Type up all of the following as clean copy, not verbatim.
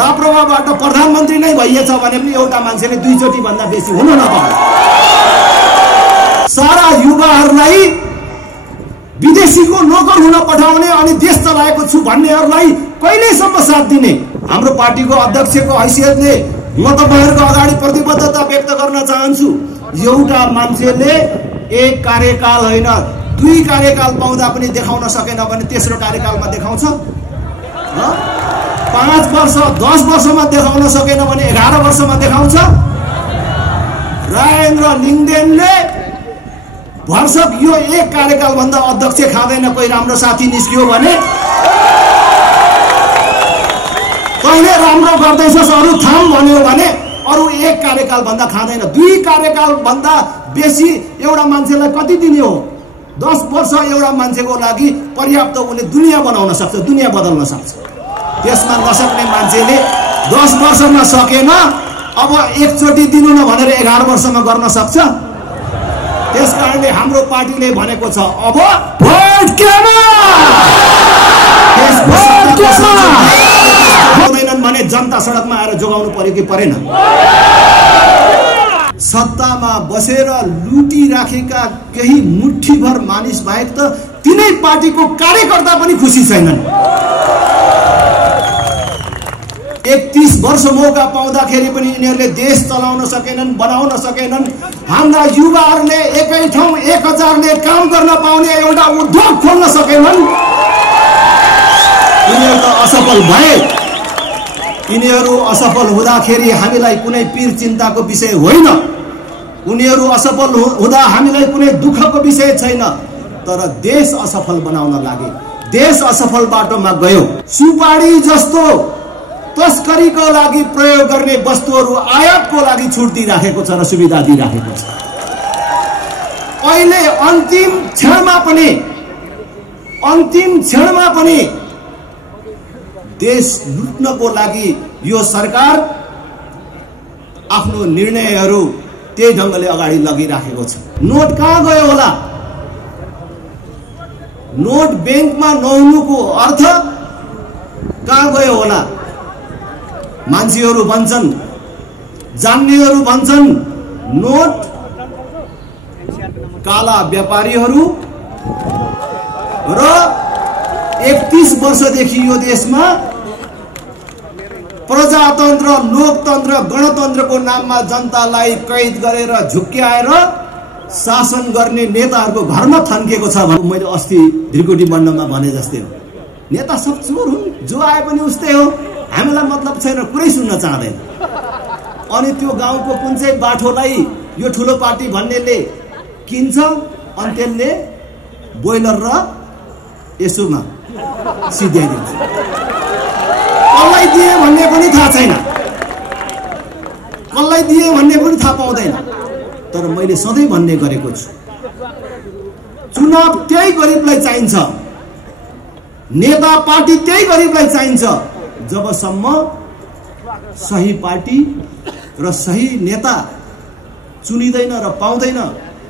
राप्रपाबाट प्रधानमन्त्री नै भइएछ भने पनि एउटा मान्छेले 2 चोटि भन्दा बेसी हुन नपाउँछ। सारा युवाहरूलाई विदेशीको नोकर हुन पठाउने अनि देश चलाएको छु भन्नेहरूलाई कहिलेसम्म साथ दिने? हाम्रो पार्टीको अध्यक्षको हैसियतले म तपाईहरुको अगाडि प्रतिबद्धता व्यक्त गर्न चाहन्छु। एउटा मान्छेले एक कार्यकाल होइन 2 कार्यकाल पाउँदा पनि देखाउन सकेन भने तेस्रो कार्यकालमा देखाउँछ? 5 वर्ष 10 वर्षमा देखाउन सकेन भने 11 वर्षमा देखाउँछ? राजेन्द्र लिङ्गदेनले वर्षक यो एक कार्यकाल भन्दा अध्यक्ष खाँदैन कोही राम्रो साथी निस्कियो भने कहिले राम्रो गर्दैछस् अरु थाम भन्यो भने अरु एक कार्यकाल भन्दा खाँदैन। 2 कार्यकाल भन्दा बेसी एउटा मान्छेलाई कति दिने हो? 10 वर्ष एउटा मान्छेको लागि पर्याप्त उले दुनिया बनाउन सक्छ, दुनिया बदल्न सक्छ। त्यसमा नसक्ने मान्छेले 10 वर्षमा सकेन अब एकचोटि दिनु न भनेर 11 वर्षमा गर्न सक्छ? त्यसकारणले हाम्रो पार्टीले भनेको छ अब भोट केमा हुँदैनन् भने जनता सडकमा आएर जोगाउनु पर्यो कि परेन? सत्तामा बसेर लुटी राखेका केही मुठ्ठीभर मानिस बाहेक त तिनै पार्टीको कार्यकर्ता पनि खुसी छैनन्। 31 वर्ष मौका पाउँदाखेरि पनि यिनीहरूले देश चलाउन सकेनन्, बनाउन सकेनन्। हाम्रा युवाहरूले एकै ठाउँ 1000ले काम गर्न पाउने एउटा उद्योग खोल्न सकेनन्। यिनीहरू त असफल भए। यिनीहरू असफल हुँदाखेरि हामीलाई कुनै पीर चिन्ताको विषय होइन, उनीहरू असफल हुँदा हामीलाई कुनै दुःखको विषय छैन। तर देश असफल बनाउन लागे, देश असफल बाटोमा गयो। सुपारी जस्तो तस्करीको लागि प्रयोग गर्ने वस्तुहरू आयातको लागि छुट दिइराखेको छ र सुविधा दिइराखेको छ। अहिले अन्तिम क्षणमा पनि देश लुट्नको लागि यो सरकार आफ्नो निर्णयहरू त्यही ढंगले अगाडि लगिराखेको छ। नोट कहाँ गयो होला? नोट बैंकमा नहुनुको अर्थ कहाँ गयो होला? मान्छेहरू भन्छन्, जान्नेहरू भन्छन् नोट काला व्यापारीहरू र 31 वर्षदेखि यो देशमा प्रजातन्त्र, लोकतन्त्र, गणतन्त्रको नाममा जनतालाई कैद गरेर झुक्क्याएर शासन गर्ने नेताहरूको घरमा थन्किएको छ। मैले अस्ति धिरकोटी मण्डलमा भने जस्तै हो, नेता सब चोर हुन्, जो आए पनि उस्तै हो, हामीलाई मतलब छैन, कुरै सुन्न चाहदैन। अनि त्यो गाउँको कुन चाहिँ बाठोलाई यो ठुलो पार्टी भन्नेले किन्छ अनि त्यसले बोइलर र यसोमा सिध्याइदिन्छ। कसलाई दिए भन्ने पनि थाहा छैन, कसलाई दिए भन्ने पनि थाहा पाउँदैन। तर मैले सधैँ भन्ने गरेको छु, चुनाव त्यही गरिबलाई चाहिन्छ, नेता पार्टी त्यही गरिबलाई चाहिन्छ। जबसम्म सही पार्टी र सही नेता चुनिदैन र पाउँदैन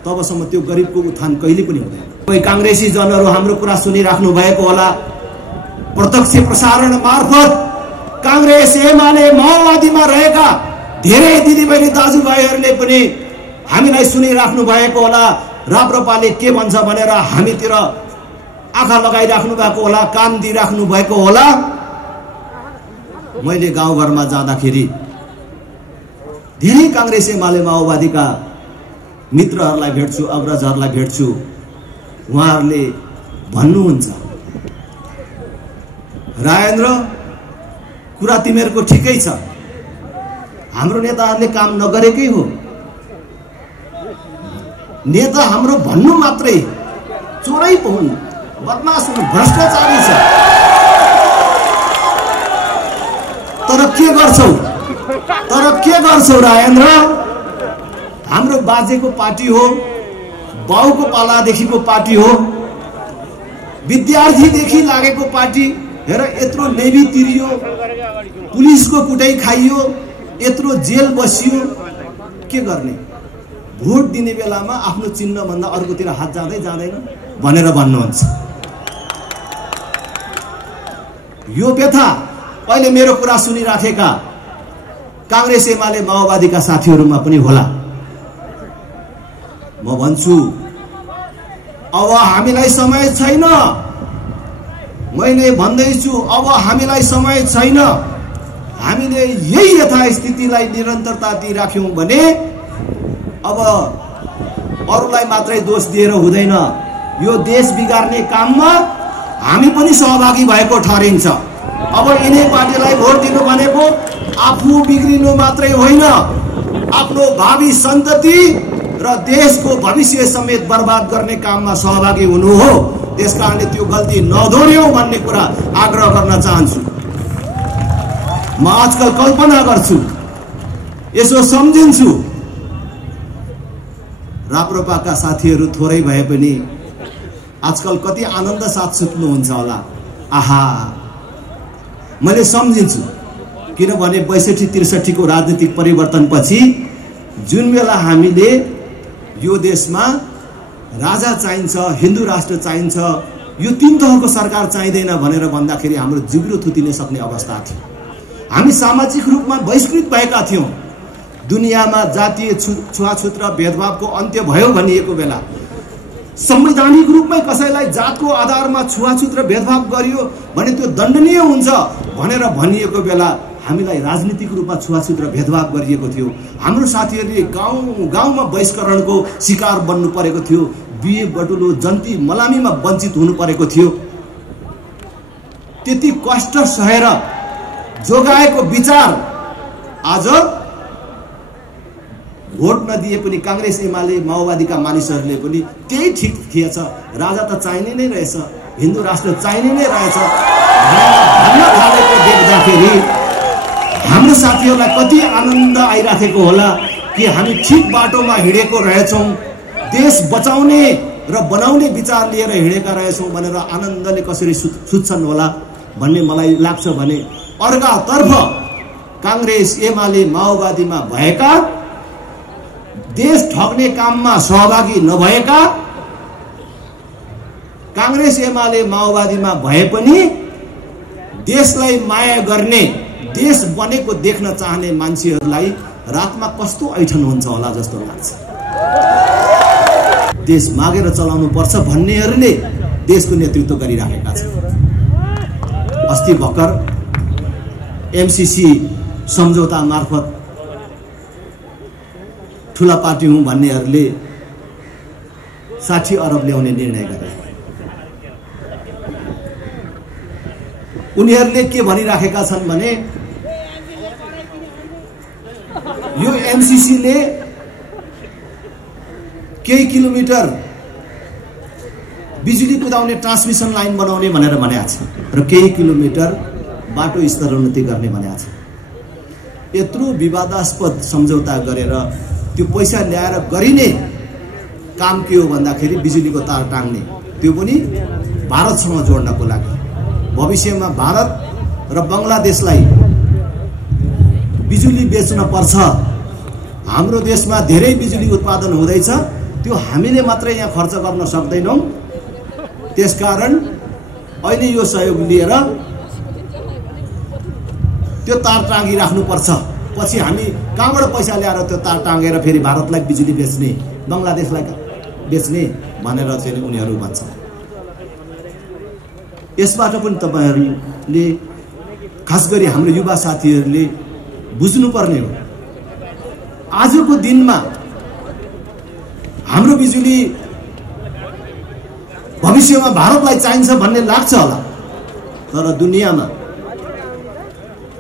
तबसम्म त्यो गरिबको उत्थान कहिले पनि हुँदैन। कोही कांग्रेसी जनहरू हाम्रो कुरा सुनिराख्नु भएको होला, प्रत्यक्ष प्रसारण मार्फत कांग्रेस, एमाले, माओवादीमा रहेका धेरै दिदीबहिनी दाजुभाइहरूले पनि हामीलाई सुनिराख्नु भएको होला। राप्रपाले के भन्छ भनेर हामीतिर आँखा लगाइराख्नु भएको होला, कान दिइराख्नु भएको होला। मैले गाउँघरमा जाँदाखेरि धेरै कांग्रेस, एमाले, माओवादीका मित्रहरूलाई भेट्छु, अग्रजहरूलाई भेट्छु। उहाँहरूले भन्नुहुन्छ, राजेन्द्र कुरा तिमीहरूको ठिकै छ, हाम्रो नेताहरूले काम नगरेकै हो। नेता हाम्रो भन्नु मात्रै चोरै हुन्, बदमास हुन्, भ्रष्टाचारी छ। तर के गर्छौ राजेन्द्र? हाम्रो बाजेको पार्टी हो, बाउको पालादेखिको पार्टी हो, विद्यार्थीदेखि लागेको पार्टी। हेर यत्रो नेभी तिरियो, पुलिसको कुटाई खाइयो, यत्रो जेल बसियो, के गर्ने? भोट दिने बेलामा आफ्नो चिन्ह भन्दा अर्कोतिर हात जाँदैन भनेर भन्नुहुन्छ। यो व्यथा अहिले मेरो कुरा सुनिराखेका कांग्रेस एमाले माओवादीका साथीहरुमा पनि होला। म भन्छु अब हामीलाई समय छैन। मैले भन्दैछु अब हामीलाई समय छैन। हामीले यही यथास्थितिलाई निरन्तरता दिइराख्यौं भने अब अरूलाई मात्रै दोष दिएर हुँदैन। यो देश बिगार्ने काममा हामी पनि सहभागी भएको ठहरिन्छ। अब यिनै पार्टीलाई भोट दिनु भनेको आफू बिग्रिनु मात्रै होइन, आफ्नो भावी सन्तति र देशको भविष्य समेत बर्बाद गर्ने काममा सहभागी हुनु हो। त्यसकारणले त्यो गल्ती नदोहोर्याउँ भन्ने कुरा आग्रह गर्न चाहन्छु। म आजकल कल्पना गर्छु, यसो सम्झिन्छु, राप्रपाका साथीहरू थोरै भए पनि आजकल कति आनन्द साथ सुत्नुहुन्छ होला। आहा, मैले सम्झिन्छु, किनभने 62-63 को राजनीतिक परिवर्तनपछि जुन बेला हामीले यो देशमा राजा चाहिन्छ, हिन्दू राष्ट्र चाहिन्छ, यो तीन तहको सरकार चाहिँदैन भनेर भन्दाखेरि हाम्रो जिब्रो थुतिन सक्ने अवस्था थियो। हामी सामाजिक रूपमा बहिष्कृत भएका थियौं। दुनियामा जातीय छुवाछुत र भेदभावको अन्त्य भयो भनिएको बेला, संवैधानिक रूपमै कसैलाई जातको आधारमा छुवाछुत र भेदभाव गरियो भने त्यो दण्डनीय हुन्छ भनेर भनिएको बेला हामीलाई राजनीतिक रूपमा छुवाछुत र भेदभाव गरिएको थियो। हाम्रो साथीहरूले गाउँमा बहिष्करणको शिकार बन्नु परेको थियो। बिहे बटुलो जन्ती मलामीमा वञ्चित हुनु परेको थियो। त्यति कष्ट सहेर जोगाएको विचार आज भोट नदिए पनि कांग्रेस एमाले माओवादीका मानिसहरूले पनि त्यही ठिक थिएछ, राजा त चाहिने नै रहेछ, हिन्दू राष्ट्र चाहिने नै रहेछ भन्न थालेको देख्दाखेरि हाम्रो साथीहरूलाई कति आनन्द आइराखेको होला कि हामी ठिक बाटोमा हिँडेको रहेछौं, देश बचाउने र बनाउने विचार लिएर हिँडेका रहेछौं भनेर आनन्दले कसरी सुत्छन् होला भन्ने मलाई लाग्छ। भने अर्कातर्फ कांग्रेस एमाले माओवादीमा भएका, देश ठग्ने काममा सहभागी नभएका, कांग्रेस एमाले माओवादीमा भए पनि देशलाई माया गर्ने, देश बनेको देख्न चाहने मान्छेहरूलाई रातमा कस्तो ऐठन हुन्छ होला जस्तो लाग्छ। देश मागेर चलाउनु पर्छ भन्नेहरूले देशको नेतृत्व गरिराखेका छन्। अस्ति भर्खर एमसीसी सम्झौता मार्फत ठूला पार्टी हुँ भन्नेहरूले 60 अरब ल्याउने निर्णय गरे। उनीहरूले के भनिराखेका छन् भने यो एमसीसीले केही किलोमिटर बिजुली पुर्याउने ट्रान्समिसन लाइन बनाउने भनेर भनेको छ र केही किलोमिटर बाटो स्तरोन्नति गर्ने भनेको छ। यत्रो विवादास्पद सम्झौता गरेर त्यो पैसा ल्याएर गरिने काम के हो भन्दाखेरि बिजुलीको तार टाङ्ने, त्यो पनि भारतसँग जोड्नको लागि। भविष्यमा भारत र बंगलादेशलाई बिजुली बेच्न पर्छ। हाम्रो देशमा धेरै बिजुली उत्पादन हुँदैछ, त्यो हामीले मात्रै यहाँ खर्च गर्न सक्दैनौं। त्यसकारण अहिले यो सहयोग लिएर त्यो तार टाँगी राख्नु पर्छ। पछि हामी कहाँबाट पैसा ल्याएर त्यो तार टाँगेर फेरि भारतलाई बिजुली बेच्ने, बंगलादेशलाई बेच्ने भनेर चाहिँ उनीहरू भन्छ। यसबाट पनि तपाईहरुले, खास गरी हाम्रो युवा साथीहरूले बुझ्नुपर्ने हो, आजको दिनमा हाम्रो बिजुली भविष्यमा भारतलाई चाहिन्छ भन्ने लाग्छ होला, तर दुनियाँमा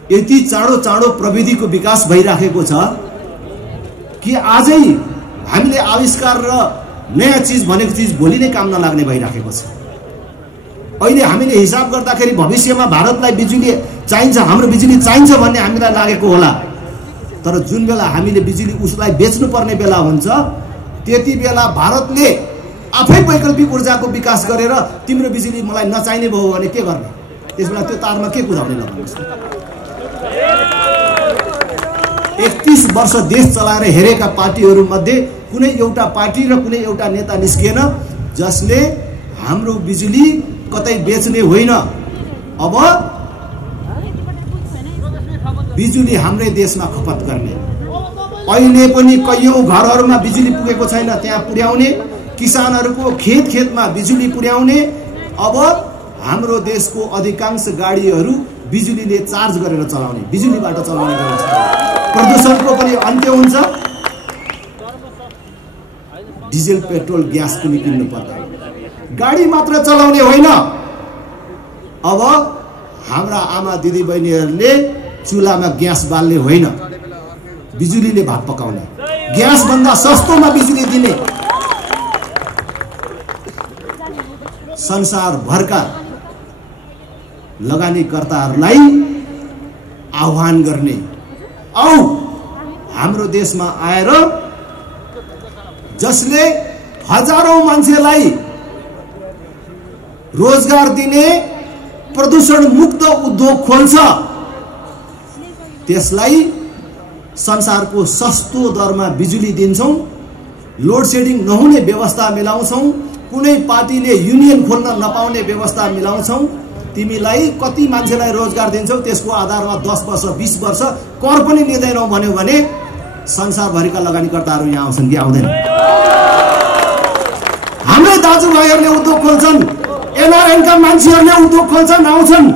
यति चाँडो प्रविधिको विकास भइराखेको छ कि आजै हामीले आविष्कार र नयाँ चीज भनेको चीज भोलि नै काम नलाग्ने भइराखेको छ। अहिले हामीले हिसाब गर्दाखेरि भविष्यमा भारतलाई बिजुली चाहिन्छ, हाम्रो बिजुली चाहिन्छ भन्ने हामीलाई लागेको होला, तर जुन बेला हामीले बिजुली उसलाई बेच्नु पर्ने बेला हुन्छ त्यति बेला भारतले आफै वैकल्पिक ऊर्जाको विकास गरेर तिम्रो बिजुली मलाई नचाहिने भयो भने के गर्ने? त्यसबेला त्यो तारमा के कुदाउने ल भन्नुस्? 31 वर्ष देश चलाएर हेरेका पार्टीहरू मध्ये कुनै एउटा पार्टी र कुनै एउटा नेता निस्किएन जसले हाम्रो बिजुली कतै बेच्ने होइन, अब बिजुली हाम्रै देशमा खपत गर्ने। अहिले पनि कैयौं घरहरूमा बिजुली पुगेको छैन, त्यहाँ पुर्याउने, किसानहरूको खेतमा बिजुली पुर्याउने। अब हाम्रो देशको अधिकांश गाडीहरू बिजुलीले चार्ज गरेर चलाउने, बिजुलीबाट चलाउने व्यवस्था। प्रदूषणको पनि अन्त्य हुन्छ। डिजेल पेट्रोल ग्यास पनि किन्नु पर्दैन, गाडी मात्र चलाउने होइन। अब हाम्रा आमा दिदी बहिनीहरूले चुलामा ग्यास बाल्ने होइन, बिजुलीले भात पकाउने, ग्यास भन्दा सस्तोमा बिजुली दिने। संसार भरका लगानीकर्ताहरूलाई आह्वान गर्ने, औ हाम्रो देशमा आएर जसले हजारौं मान्छेलाई रोजगार दिने प्रदूषण मुक्त उद्योग खोल्छ, त्यसलाई संसारको सस्तो दरमा बिजुली दिन्छौं, लोड सेडिङ नहुने व्यवस्था मिलाउँछौं, कुनै पार्टीले युनियन खोल्न नपाउने व्यवस्था मिलाउँछौं। तिमीलाई कति मान्छेलाई रोजगार दिन्छौ, त्यसको आधारमा 10 वर्ष 20 वर्ष कर पनि लिँदैनौ भन्यो भने संसारभरिका लगानीकर्ताहरू यहाँ आउँछन् कि आउँदैनन्? हाम्रै दाजुभाइहरूले उद्योग खोल्छन्, एनआरएनका मान्छेहरूले उद्योग खोल्छन्, आउँछन्।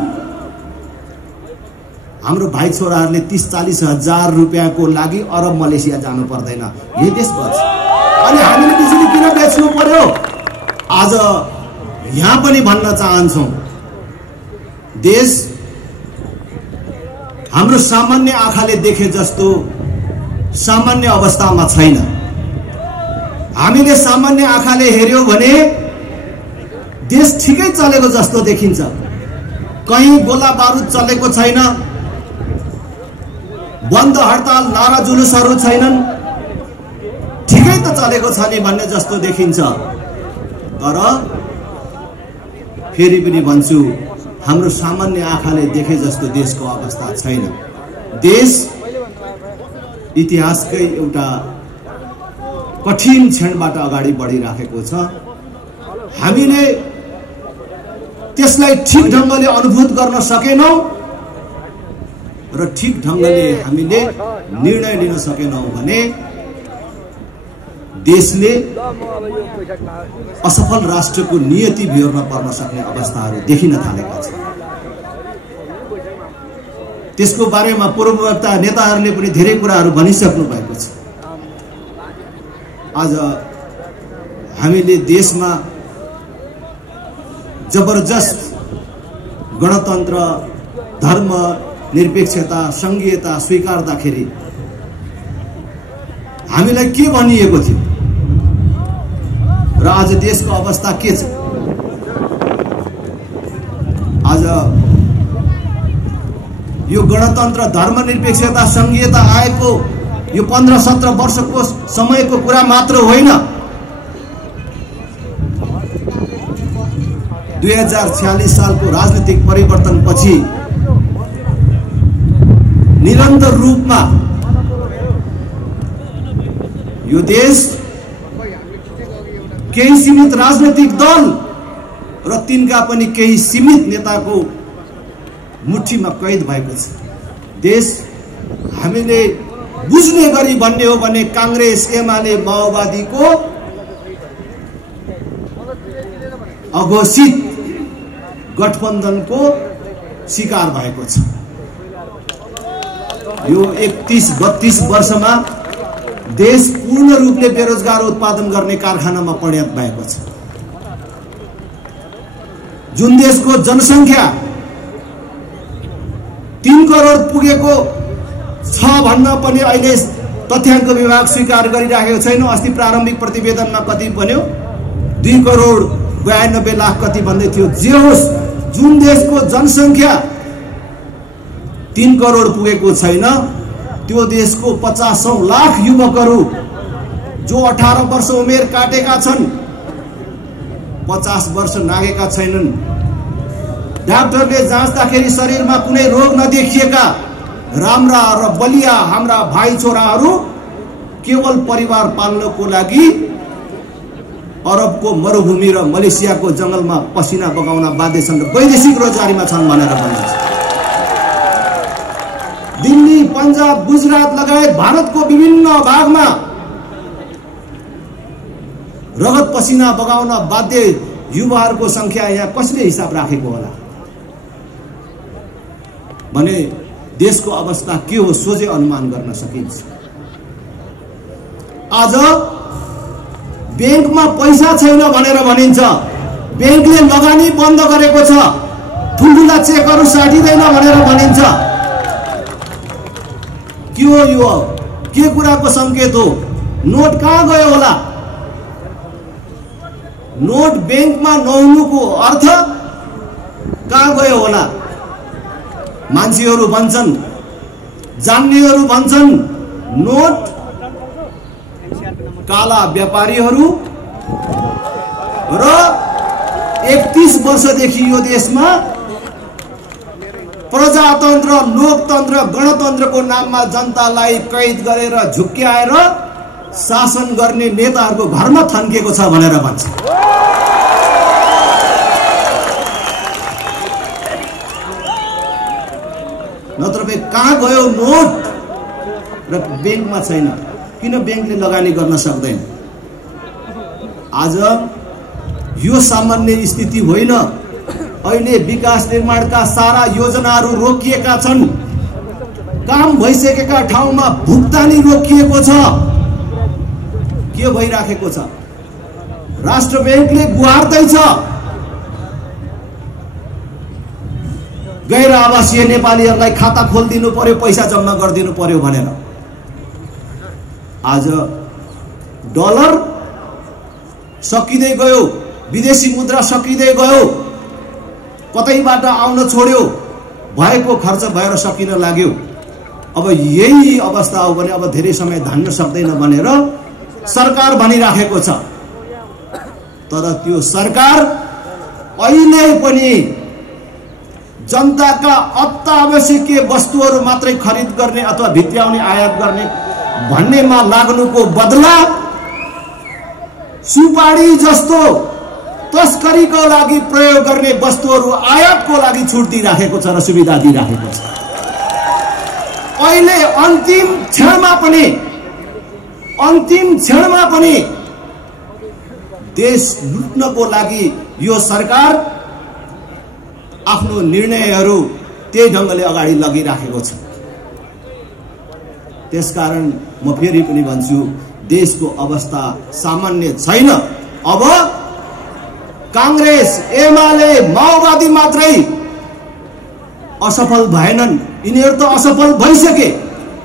हाम्रो भाइ छोराहरूले 30-40 हजार रुपियाँको लागि अरब मलेसिया जानु पर्दैन, यही देश बन्छ। अनि हामीले बिजुली किन बेच्नु पर्यो? आज यहाँ पनि भन्न चाहन्छौं, देश हाम्रो सामान्य आँखाले देखे जस्तो सामान्य अवस्थामा छैन। हामीले सामान्य आँखाले हेर्यौं भने देश ठिकै चलेको जस्तो देखिन्छ, कहीं गोला बारुद चलेको छैन, बन्द हडताल नारा जुलुसहरू छैनन्, ठिकै त चलेको छ नि भन्ने जस्तो देखिन्छ। तर फेरि पनि भन्छु, हाम्रो सामान्य आँखाले देखे जस्तो देशको अवस्था छैन। देश इतिहासकै एउटा कठिन क्षणबाट अगाडि बढिराखेको छ। हामीले त्यसलाई ठिक ढंगले अनुभूत गर्न सकेनौं र ठिक ढंगले हामीले निर्णय लिन सकेनौं भने देशले असफल राष्ट्रको नियति बिहोर्न पर्न सक्ने अवस्थाहरू देखिन थालेका छन्। त्यसको बारेमा पूर्ववक्ता नेताहरूले पनि धेरै कुराहरू भनिसक्नु भएको छ। आज हामीले देशमा जबरजस्त गणतन्त्र, धर्म निरपेक्षता, संघीयता स्वीकार्दाखेरि हामीलाई के भनिएको थियो र आज देशको अवस्था के छ? आज यो गणतन्त्र, धर्मनिरपेक्षता, संघीयता आएको यो 15-17 वर्षको समयको कुरा मात्र होइन। 2046 सालको राजनीतिक परिवर्तनपछि निरन्तर रूपमा यो देश केही सीमित राजनीतिक दल र तिनका पनि केही सीमित नेताको मुठीमा कैद भएको छ। देश हामीले बुझ्ने गरी भन्ने हो भने कांग्रेस, एमाले, माओवादीको अघोषित गठबन्धनको शिकार भएको छ। यो 31-32 वर्षमा देश पूर्ण रूपले बेरोजगार उत्पादन गर्ने कारखानामा परिणत भएको छ। जुन देशको जनसंख्या 3 करोड पुगेको छ भन्न पनि अहिले तथ्याङ्क विभाग स्वीकार गरिराखेको छैन। अस्ति प्रारम्भिक प्रतिवेदनमा कति भन्यो? 2 करोड 92 लाख कति भन्दै थियो। जे होस्, जुन देशको जनसंख्या 3 करोड पुगेको छैन, त्यो देशको 50 लाख युवकहरू जो 18 वर्ष उमेर काटेका छन्, 50 वर्ष नागेका छैनन्, डाक्टरले जाँच्दाखेरि शरीरमा कुनै रोग नदेखिएका राम्रा र बलिया हाम्रा भाइ छोराहरू केवल परिवार पाल्नको लागि अरबको मरुभूमि र मलेसियाको जंगलमा पसिना बगाउन बाध्य छन्, वैदेशिक रोजगारीमा छन् भनेर भनिन्छ। दिल्ली, पन्जाब, गुजरात लगायत भारतको विभिन्न भागमा रगत पसिना बगाउन बाध्य युवाहरूको संख्या यहाँ कसले हिसाब राखेको होला भने देशको अवस्था के हो सोझै अनुमान गर्न सकिन्छ। आज बैंकमा पैसा छैन भनेर भनिन्छ, बैंकले लगानी बन्द गरेको छ, ठुल्ठुला चेकहरू साटिँदैन भनेर भनिन्छ। के हो यो? के कुराको संकेत हो? नोट कहाँ गयो होला? नोट बैंकमा नहुनुको अर्थ कहाँ गयो होला? मान्छेहरू भन्छन्, जान्नेहरू भन्छन्, नोट काला व्यापारीहरू र 31 वर्षदेखि यो देशमा प्रजातन्त्र, लोकतन्त्र, गणतन्त्रको नाममा जनतालाई कैद गरेर झुक्क्याएर शासन गर्ने नेताहरूको घरमा थन्किएको छ भनेर भन्छ। नत्र कहाँ गयो नोट? र बैंकमा छैन। किन बैंकले लगानी गर्न सक्दैन? आज यो सामान्य स्थिति होइन। अहिले विकास निर्माणका सारा योजनाहरू रोकिएका छन्। काम भइसकेका ठाउँमा भुक्तानी रोकिएको छ। के भइराखेको छ? राष्ट्र बैंकले गुहार्दैछ गैर आवासीय नेपालीहरूलाई खाता खोलिदिनु पर्यो, पैसा जम्मा गरिदिनु पर्यो भनेर। आज डलर सकिँदै गयो, विदेशी मुद्रा सकिँदै गयो, कतैबाट आउन छोड्यो, भएको खर्च भएर सकिन लाग्यो। अब यही अवस्था हो भने अब धेरै समय धान्न सक्दैन भनेर सरकार भनिराखेको छ। तर त्यो सरकार अहिले पनि जनताका अत्यावश्यकीय वस्तुहरू मात्रै खरिद गर्ने अथवा भित्र्याउने, आयात गर्ने भन्नेमा लाग्नुको बदला सुपारी जस्तो तस्करीको लागि प्रयोग गर्ने वस्तुहरू आयातको लागि छुट दिइराखेको छ र सुविधा दिइराखेको छ। अहिले अन्तिम क्षणमा पनि देश लुट्नको लागि यो सरकार आफ्नो निर्णयहरू त्यही ढंगले अगाडि लगिराखेको छ। त्यसकारण म फेरि पनि भन्छु, देशको अवस्था सामान्य छैन। अब कांग्रेस, एमाले, माओवादी मात्रै असफल भएनन्। यिनीहरू त असफल भइसके।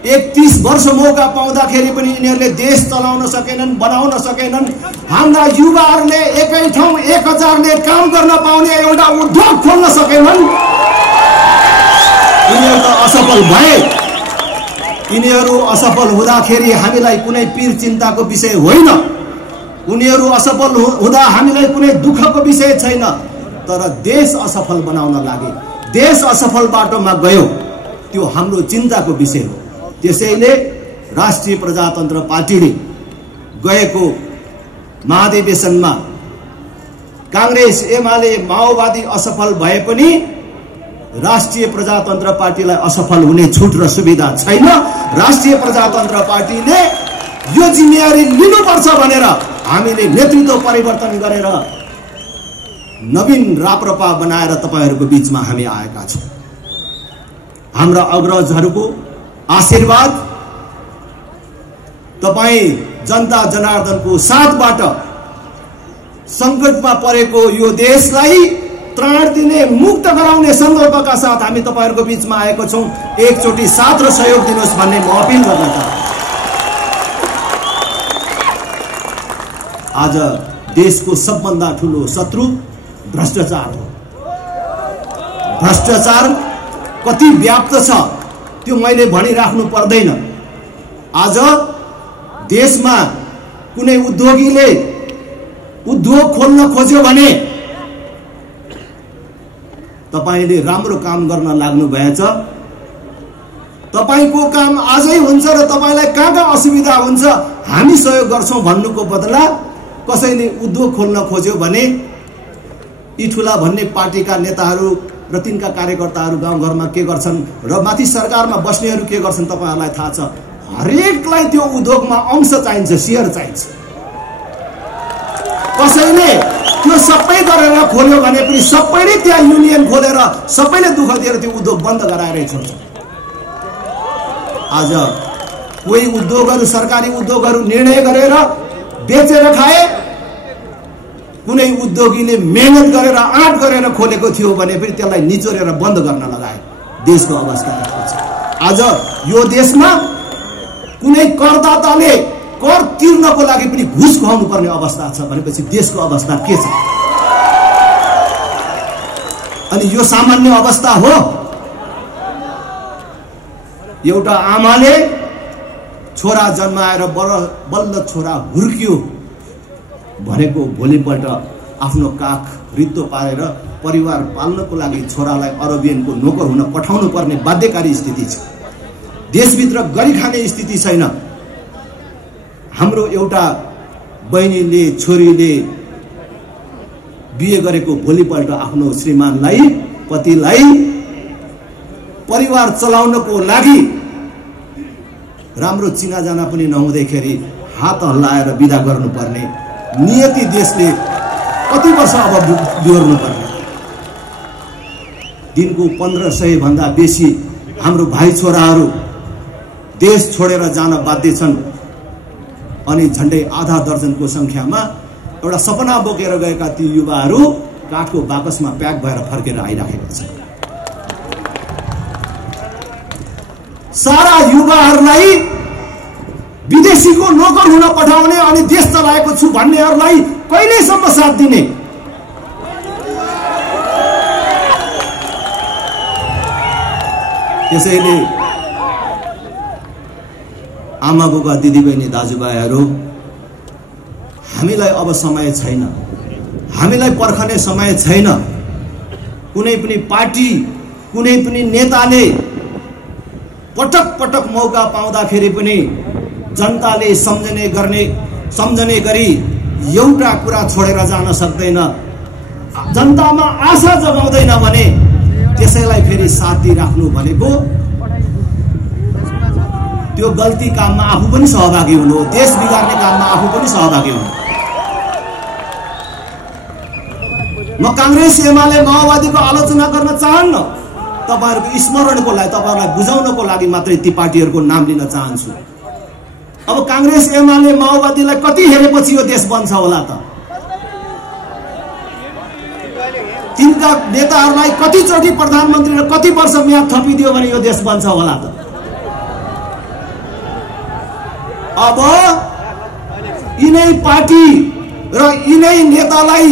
31 वर्ष मौका पाउँदाखेरि पनि यिनीहरूले देश चलाउन सकेनन्, बनाउन सकेनन्। हाम्रा युवाहरूले एकै ठाउँ 1000ले काम गर्न पाउने एउटा उद्योग खोल्न सकेनन्। यिनीहरू त असफल भए। यिनीहरू असफल हुँदाखेरि हामीलाई कुनै पीर चिन्ताको विषय होइन। उनीहरू असफल हुँदा हामीलाई कुनै दुःखको विषय छैन। तर देश असफल बनाउन लागे, देश असफल बाटोमा गयो, त्यो हाम्रो चिन्ताको विषय हो। त्यसैले राष्ट्रिय प्रजातन्त्र पार्टीले गएको महाधिवेशनमा कांग्रेस, एमाले, माओवादी असफल भए पनि राष्ट्रिय प्रजातन्त्र पार्टीलाई असफल हुने छुट र सुविधा छैन। राष्ट्रिय प्रजातन्त्र पार्टीले यो जिम्मेवारी लिनुपर्छ भनेर हामीले नेतृत्व परिवर्तन गरेर नवीन राप्रपा बनाएर तपाईहरुको बीचमा हामी आएका छौं। हाम्रा अग्रजहरुको आशीर्वाद, तपाई जनता जनार्दनको साथबाट संकटमा परेको यो देशलाई त्राण दिने, मुक्त गराउने संकल्पका साथ हामी तपाईहरुको बीचमा आएको छौं। एकचोटी साथ र सहयोग दिनुहोस् भन्ने म अपील गर्न चाहन्छु। आज देशको सबभन्दा ठूलो शत्रु भ्रष्टाचार हो। भ्रष्टाचार कति व्याप्त छ त्यो मैले भनिराख्नु पर्दैन। आज देशमा कुनै उद्योगीले उद्योग खोल्न खोज्यो भने तपाईले राम्रो काम गर्न लाग्नु भएछ। तपाईको काम आजै हुन्छ र तपाईलाई कहाँ असुविधा हुन्छ हामी सहयोग गर्छौं भन्नुको बदला कसैले उद्योग खोल्न खोज्यो भने यी ठूला भन्ने पार्टीका नेताहरू र तिनका कार्यकर्ताहरू गाउँघरमा के गर्छन् र माथि सरकारमा बस्नेहरू के गर्छन् तपाईहरुलाई थाहा छ। हरेकलाई त्यो उद्योगमा अंश चाहिन्छ, शेयर चाहिन्छ। कसैले त्यो सबै गरेर खोल्यो भने पनि सबैले त्यहाँ युनियन खोलेर सबैले दुःख दिएर त्यो उद्योग बन्द गराएरै छोड्छ। आज कोही उद्योगहरू, सरकारी उद्योगहरू निर्णय गरेर बेचेर खाए, कुनै उद्योगीले मेहनत गरेर आँट गरेर खोलेको थियो भने पनि त्यसलाई निचोरेर बन्द गर्न लगाए। देशको अवस्था छ। आज यो देशमा कुनै करदाताले कर तिर्नको लागि पनि घुस खुवाउनु पर्ने अवस्था छ भनेपछि देशको अवस्था के छ? अनि यो सामान्य अवस्था हो? एउटा आमाले छोरा जन्माएर बल्ल छोरा हुर्कियो भनेको भोलिपल्ट आफ्नो काख रित्तो पारेर परिवार पाल्नको लागि छोरालाई अरबियनको नोकर हुन पठाउनु पर्ने बाध्यकारी स्थिति छ। देशभित्र गरी खाने स्थिति छैन। हाम्रो एउटा बहिनीले, छोरीले बिहे गरेको भोलिपल्ट आफ्नो श्रीमानलाई, पतिलाई परिवार चलाउनको लागि राम्रो चिनाजाना पनि नहुँदैखेरि हात हल्लाएर बिदा गर्नुपर्ने नियति देशले कति वर्ष अब बिहोर्नु पर्ने? दिनको 1500 भन्दा बेसी हाम्रो भाइ छोराहरू देश छोडेर जान बाध्य छन्। अनि झन्डै आधा दर्जनको संख्यामा एउटा सपना बोकेर गएका ती युवाहरू काठको बाकसमा प्याक भएर फर्केर आइराखेका छन्। सारा युवाहरूलाई विदेशीको नोकर हुन पठाउने अनि देश चलाएको छु भन्नेहरूलाई कहिलेसम्म साथ दिने? त्यसैले आमा बुबा, दिदीबहिनी, दाजुभाइहरू, हामीलाई अब समय छैन। हामीलाई पर्खने समय छैन। कुनै पनि पार्टी, कुनै पनि नेताले पटक पटक मौका पाउँदाखेरि पनि जनताले सम्झने गरी एउटा कुरा छोडेर जान सक्दैन। जनतामा आशा जगाउँदैन भने त्यसैलाई फेरि साथ दिइराख्नु भनेको त्यो गल्ती काममा आफू पनि सहभागी हुनु हो। देश बिगार्ने काममा आफू पनि सहभागी हुनु। म कांग्रेस, एमाले, माओवादीको आलोचना गर्न चाहन्न। तपाईहरुको स्मरणको लागि, तपाईहरुलाई बुझाउनको लागि मात्रै ती पार्टीहरुको नाम लिन चाहन्छु। अब कांग्रेस, एमाले, माओवादीलाई कति हेरेपछि यो देश बन्छ होला त? तिनका नेताहरूलाई कतिचोटि प्रधानमन्त्री र कति वर्ष म्याद थपिदियो भने यो देश बन्छ होला त? अब यिनै पार्टी र यिनै नेतालाई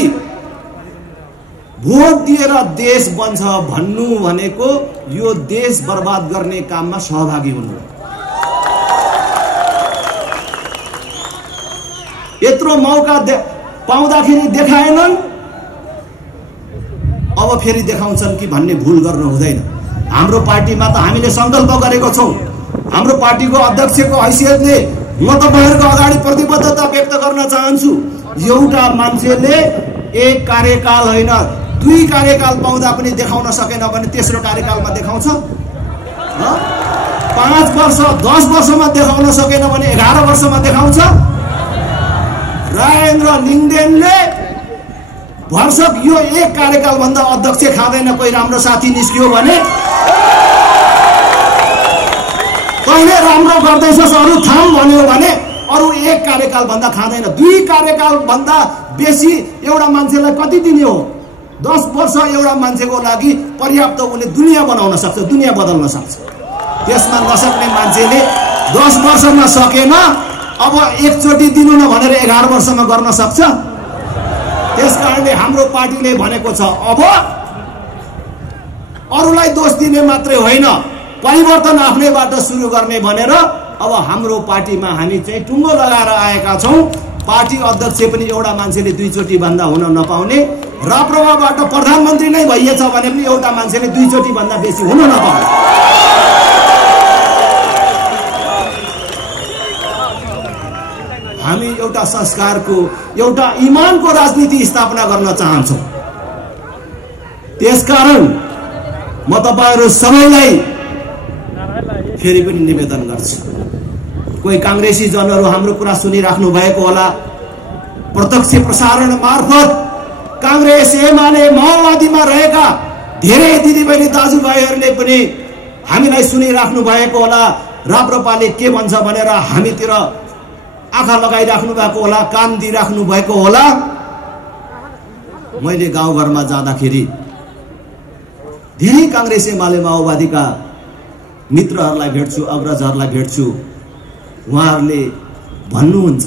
भोट दिएर देश बन्छ भन्नु भनेको यो देश बर्बाद गर्ने काममा सहभागी हुनु। यत्रो मौका पाउँदाखेरि देखाएनन्, अब फेरि देखाउँछन् कि भन्ने भूल गर्नु हुँदैन। हाम्रो पार्टीमा त हामीले संकल्प गरेको छौं। हाम्रो पार्टीको अध्यक्षको हैसियतले म तपाईहरुको अगाडि प्रतिबद्धता व्यक्त गर्न चाहन्छु। एउटा मान्छेले एक कार्यकाल होइन 2 कार्यकाल पाउँदा पनि देखाउन सकेन भने तेस्रो कार्यकालमा देखाउँछ? 5 वर्ष 10 वर्षमा देखाउन सकेन भने 11 वर्षमा देखाउँछ? राजेन्द्र लिङ्गदेनले भर्सक यो एक कार्यकाल भन्दा अध्यक्ष खाँदैन कोही राम्रो साथी निस्कियो भने, कहिले राम्रो गर्दैछस् अरु थाम भन्यो भने अरु एक कार्यकाल भन्दा खाँदैन। 2 कार्यकाल भन्दा बेसी एउटा मान्छेलाई कति दिने हो? 10 वर्ष एउटा मान्छेको लागि पर्याप्त। उले दुनिया बनाउन सक्छ, दुनिया बदल्न सक्छ। त्यसमा नसक्ने मान्छेले 10 वर्षमा सकेन, अब एकचोटि दिनु न भनेर 11 वर्षमा गर्न सक्छ? त्यसकारणले हाम्रो पार्टीले भनेको छ अब अरूलाई दोष दिने मात्रै होइन, परिवर्तन आफ्नैबाट सुरु गर्ने भनेर अब हाम्रो पार्टीमा हामी चाहिँ टुङ्गो लगाएर आएका छौं। पार्टी अध्यक्ष पनि एउटा मान्छेले 2 चोटि भन्दा हुन नपाउने, राप्रपाबाट प्रधानमन्त्री नै भइएछ भने पनि एउटा मान्छेले 2 चोटि भन्दा बेसी हुन नपाउने। हामी एउटा संस्कारको, एउटा इमानको राजनीति स्थापना गर्न चाहन्छौं। त्यसकारण म तपाईहरु सबैलाई फेरि पनि निवेदन गर्छु। कोही कांग्रेसी जनहरू हाम्रो कुरा सुनिराख्नु भएको होला। प्रत्यक्ष प्रसारण मार्फत कांग्रेस एमाले माओवादीमा रहेका धेरै दिदीबहिनी दाजुभाइहरूले पनि हामीलाई सुनिराख्नु भएको होला। राप्रपाले के भन्छ भनेर हामीतिर आँखा लगाइराख्नु भएको होला, कान दिइराख्नु भएको होला। मैले गाउँघरमा जाँदाखेरि धेरै कांग्रेस एमाले माओवादीका मित्रहरूलाई भेट्छु, अग्रजहरूलाई भेट्छु। उहाँहरूले भन्नुहुन्छ,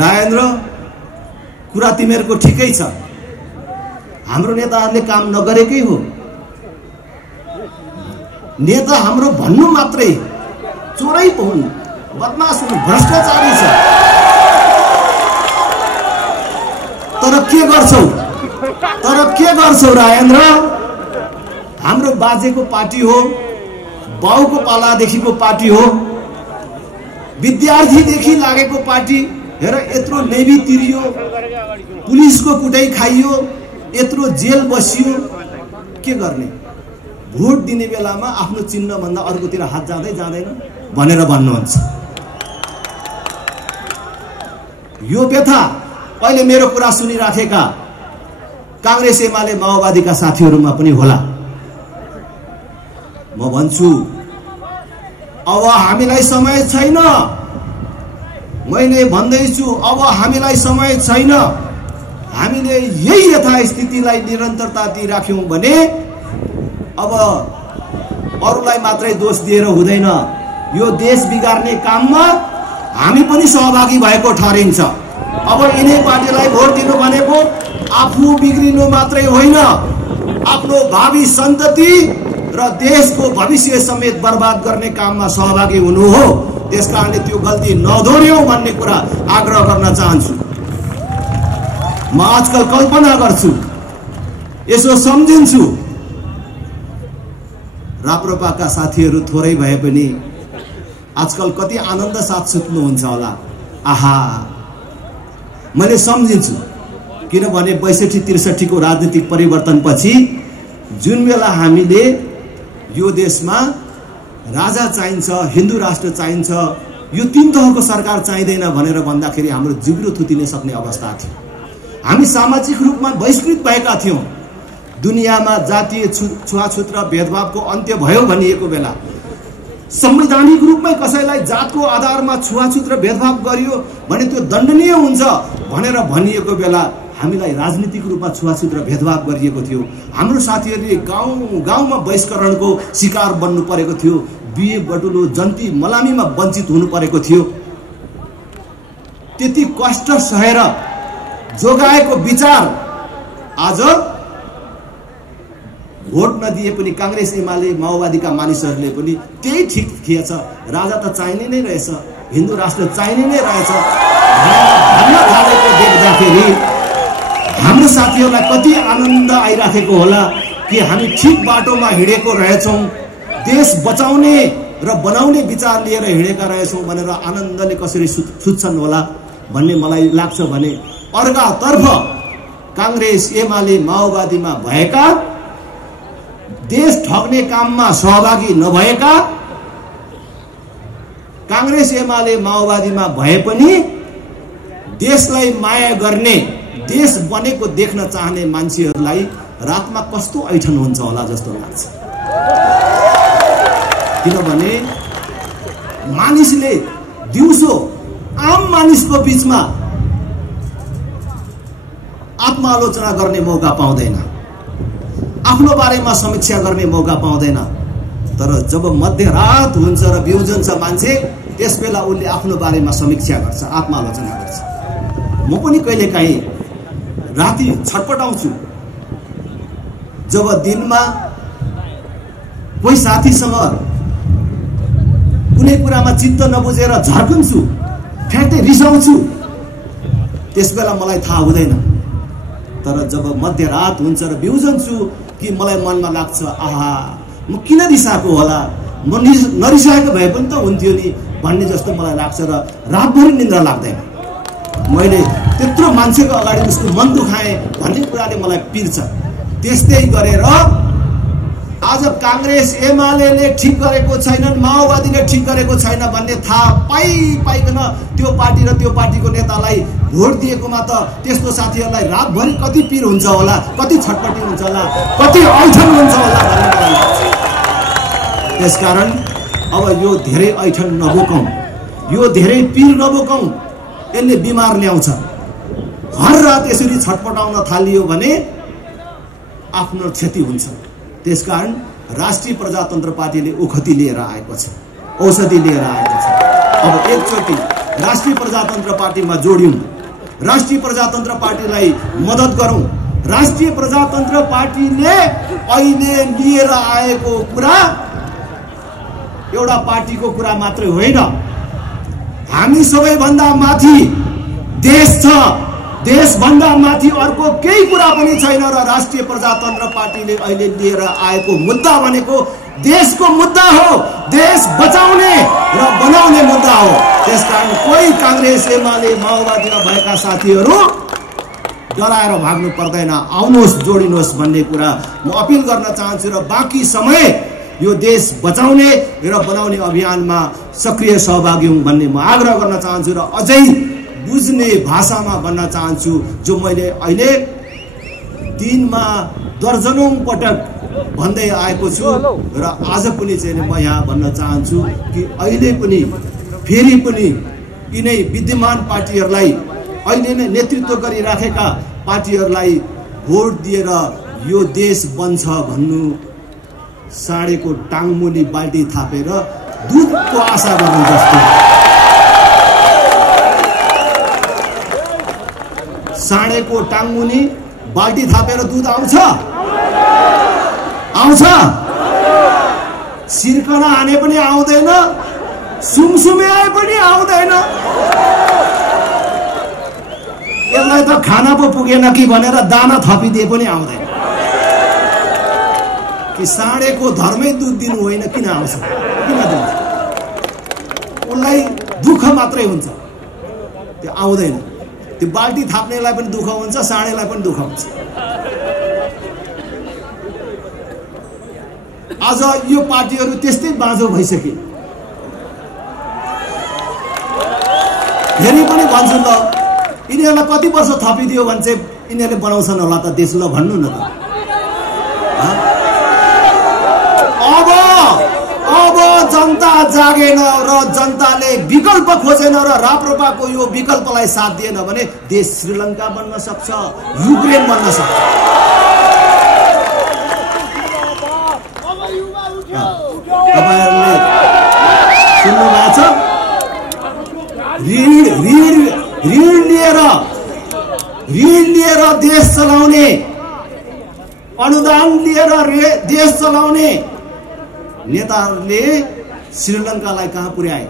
राजेन्द्र कुरा तिमीहरूको ठिकै छ, हाम्रो नेताहरूले काम नगरेकै हो। नेता हाम्रो भन्नु मात्रै चोरै हुन्, बदमाश हुन्, भ्रष्टाचारी छ। तर के गर्छौ राजेन्द्र? हाम्रो बाजेको पार्टी हो, बाउको पालादेखिको पार्टी हो, विद्यार्थीदेखि लागेको पार्टी। हेर यत्रो नेभी तिरियो, पुलिसको कुटाई खाइयो, यत्रो जेल बसियो, के गर्ने? भोट दिने बेलामा आफ्नो चिन्ह भन्दा अर्कोतिर हात जाँदैन भनेर भन्नुहुन्छ। यो व्यथा अहिले मेरो कुरा सुनिराखेका कांग्रेस एमाले माओवादीका साथीहरूमा पनि होला। म भन्छु, अब हामीलाई समय छैन। मैले भन्दैछु, अब हामीलाई समय छैन। हामीले यही यथास्थितिलाई निरन्तरता दिइराख्यौं भने अब अरूलाई मात्रै दोष दिएर हुँदैन। यो देश बिगार्ने काममा हामी पनि सहभागी भएको ठहरिन्छ। अब यिनै पार्टीलाई भोट दिनु भनेको आफू बिग्रिनु मात्रै होइन, आफ्नो भावी सन्तति र देशको भविष्य समेत बर्बाद गर्ने काममा सहभागी हुनु हो। त्यसकारणले त्यो गल्ती नदोहोर्यौं भन्ने कुरा आग्रह गर्न चाहन्छु। म आजकल कल्पना गर्छु, यसो सम्झिन्छु, राप्रपाका साथीहरू थोरै भए पनि आजकल कति आनन्द साथ सुत्नुहुन्छ होला। आहा, मैले सम्झिन्छु, किनभने 62-63 को राजनीतिक परिवर्तनपछि जुन बेला हामीले यो देशमा राजा चाहिन्छ, हिन्दू राष्ट्र चाहिन्छ, यो तीन तहको सरकार चाहिँदैन भनेर भन्दाखेरि हाम्रो जिब्रो थुतिन सक्ने अवस्था थियो। हामी सामाजिक रूपमा बहिष्कृत भएका थियौं। दुनियाँमा जातीय छुवाछुत र भेदभावको अन्त्य भयो भनिएको बेला, संवैधानिक रूपमै कसैलाई जातको आधारमा छुवाछुत र भेदभाव गरियो भने त्यो दण्डनीय हुन्छ भनेर भनिएको बेला हामीलाई राजनीतिक रूपमा छुवाछुत र भेदभाव गरिएको थियो। हाम्रो साथीहरूले गाउँमा बहिष्करणको शिकार बन्नु परेको थियो। बिहे बटुलो जन्ती मलामीमा वञ्चित हुनु परेको थियो। त्यति कष्ट सहेर जोगाएको विचार आज भोट नदिए पनि कांग्रेस एमाले माओवादीका मानिसहरूले पनि त्यही ठिक थिएछ, राजा त चाहिने नै रहेछ, हिन्दू राष्ट्र चाहिने नै रहेछ भन्न थालेको देख्दाखेरि हाम्रो साथीहरूलाई कति आनन्द आइराखेको होला कि हामी ठिक बाटोमा हिँडेको रहेछौं, देश बचाउने र बनाउने विचार लिएर हिँडेका रहेछौं भनेर आनन्दले कसरी सुत्छन् होला भन्ने मलाई लाग्छ। भने अर्कातर्फ कांग्रेस एमाले माओवादीमा भएका, देश ठग्ने काममा सहभागी नभएका, कांग्रेस एमाले माओवादीमा भए पनि देशलाई माया गर्ने, देश बनेको देख्न चाहने मान्छेहरूलाई रातमा कस्तो ऐठन हुन्छ होला जस्तो लाग्छ। किनभने मानिसले दिउँसो आम मानिसको बीचमा आत्मालोचना गर्ने मौका पाउँदैन, आफ्नो बारेमा समीक्षा गर्ने मौका पाउँदैन। तर जब मध्यरात हुन्छ र बिउजन्छ मान्छे, त्यसबेला उनले आफ्नो बारेमा समीक्षा गर्छ, आत्मालोचना गर्छ। म पनि कहिलेकाहीँ राति छटपटाउँछु जब दिनमा कोही साथीसँग कुनै कुरामा चित्त नबुझेर झर्कन्छु, ठ्याक्कै रिसाउँछु, त्यसबेला मलाई थाहा हुँदैन। तर जब मध्यरात हुन्छ र बिउजन्छु कि मलाई मनमा लाग्छ, आहा म किन रिसाएको होला, म नरिसाएको भए पनि त हुन्थ्यो नि भन्ने जस्तो मलाई लाग्छ र रातभरि निन्द्रा लाग्दैन। मैले त्यत्रो मान्छेको अगाडि उसको मन दुखाएँ भन्ने कुराले मलाई पिर्छ। त्यस्तै गरेर आज कांग्रेस एमाले ठीक गरेको छैनन्, माओवादीले ठीक गरेको छैन भन्ने थाहा पाइकन त्यो पार्टी र त्यो पार्टीको नेतालाई भोट दिएकोमा त त्यस्तो साथीहरूलाई रातभरि कति पीर हुन्छ होला, कति छटपटी हुन्छ होला, कति ऐठन हुन्छ होला भन्ने मलाई लाग्छ। त्यसकारण अब यो धेरै ऐठन नबोकौं, यो धेरै पीर नबोकौं, यसले बिमार ल्याउँछ। हर रात यसरी छटपटाउन थालियो भने आफ्नो क्षति हुन्छ। त्यसकारण राष्ट्रिय प्रजातन्त्र पार्टीले ओखती लिएर आएको छ, औषधि लिएर आएको छ। अब एकचोटि राष्ट्रिय प्रजातन्त्र पार्टीमा जोड्यौं, राष्ट्रिय प्रजातन्त्र पार्टीलाई मद्दत गरौं। राष्ट्रिय प्रजातन्त्र पार्टीले अहिले लिएर आएको कुरा एउटा पार्टीको कुरा मात्रै होइन, हामी सबैभन्दा माथि देश छ, देशभन्दा माथि अर्को केही कुरा पनि छैन। र राष्ट्रिय प्रजातन्त्र पार्टीले अहिले लिएर आएको मुद्दा भनेको देशको मुद्दा हो, देश बचाउने र बनाउने मुद्दा हो। त्यसकारण कोही कांग्रेस एमाले माओवादीमा भएका साथीहरू डराएर भाग्नु पर्दैन, आउनुहोस् जोडिनुहोस् भन्ने कुरा म अपिल गर्न चाहन्छु। र बाँकी समय यो देश बचाउने र बनाउने अभियानमा सक्रिय सहभागी हुँ भन्ने म आग्रह गर्न चाहन्छु। र अझै बुझ्ने भाषामा भन्न चाहन्छु, जो मैले अहिले दिनमा दर्जनौं पटक भन्दै आएको छु र आज पनि चाहिँ म यहाँ भन्न चाहन्छु कि अहिले पनि फेरि पनि यिनै विद्यमान पार्टीहरूलाई, अहिले नै नेतृत्व गरिराखेका पार्टीहरूलाई भोट दिएर यो देश बन्छ भन्नु साँडेको टाङमुनि बाल्टी थापेर दुधको आशा गर्नु जस्तो। साँडेको टाङमुनि बाल्टी थापेर दुध आउँछ? आउँछ? सिर्कना हाने पनि आउँदैन, सुमसुमे आए पनि आउँदैन। यसलाई त खाना पो पुगेन कि भनेर दाना थपिदिए पनि आउँदैन। कि साँडेको धर्मै दुध दिनु होइन, किन आउँछ? किन दिन्छ? उनलाई दुःख मात्रै हुन्छ, त्यो आउँदैन। त्यो बाल्टी थाप्नेलाई पनि दुःख हुन्छ, साँडेलाई पनि दुःख हुन्छ। आज यो पार्टीहरू त्यस्तै बाँझो भइसके। फेरि पनि भन्छु ल, यिनीहरूलाई कति वर्ष थपिदियो भने चाहिँ यिनीहरूले बनाउँछन् होला त देश, ल भन्नु न त। अब जनता जागेन र जनताले विकल्प खोजेन र राप्रपाको यो विकल्पलाई साथ दिएन भने देश श्रीलङ्का बन्न सक्छ, युक्रेन बन्न सक्छ। तपाईहरुले सुन्नु भएको छ? ऋण लिएर देश चलाउने, अनुदान लिएर देश चलाउने नेताहरूले श्रीलङ्कालाई कहाँ पुर्याए?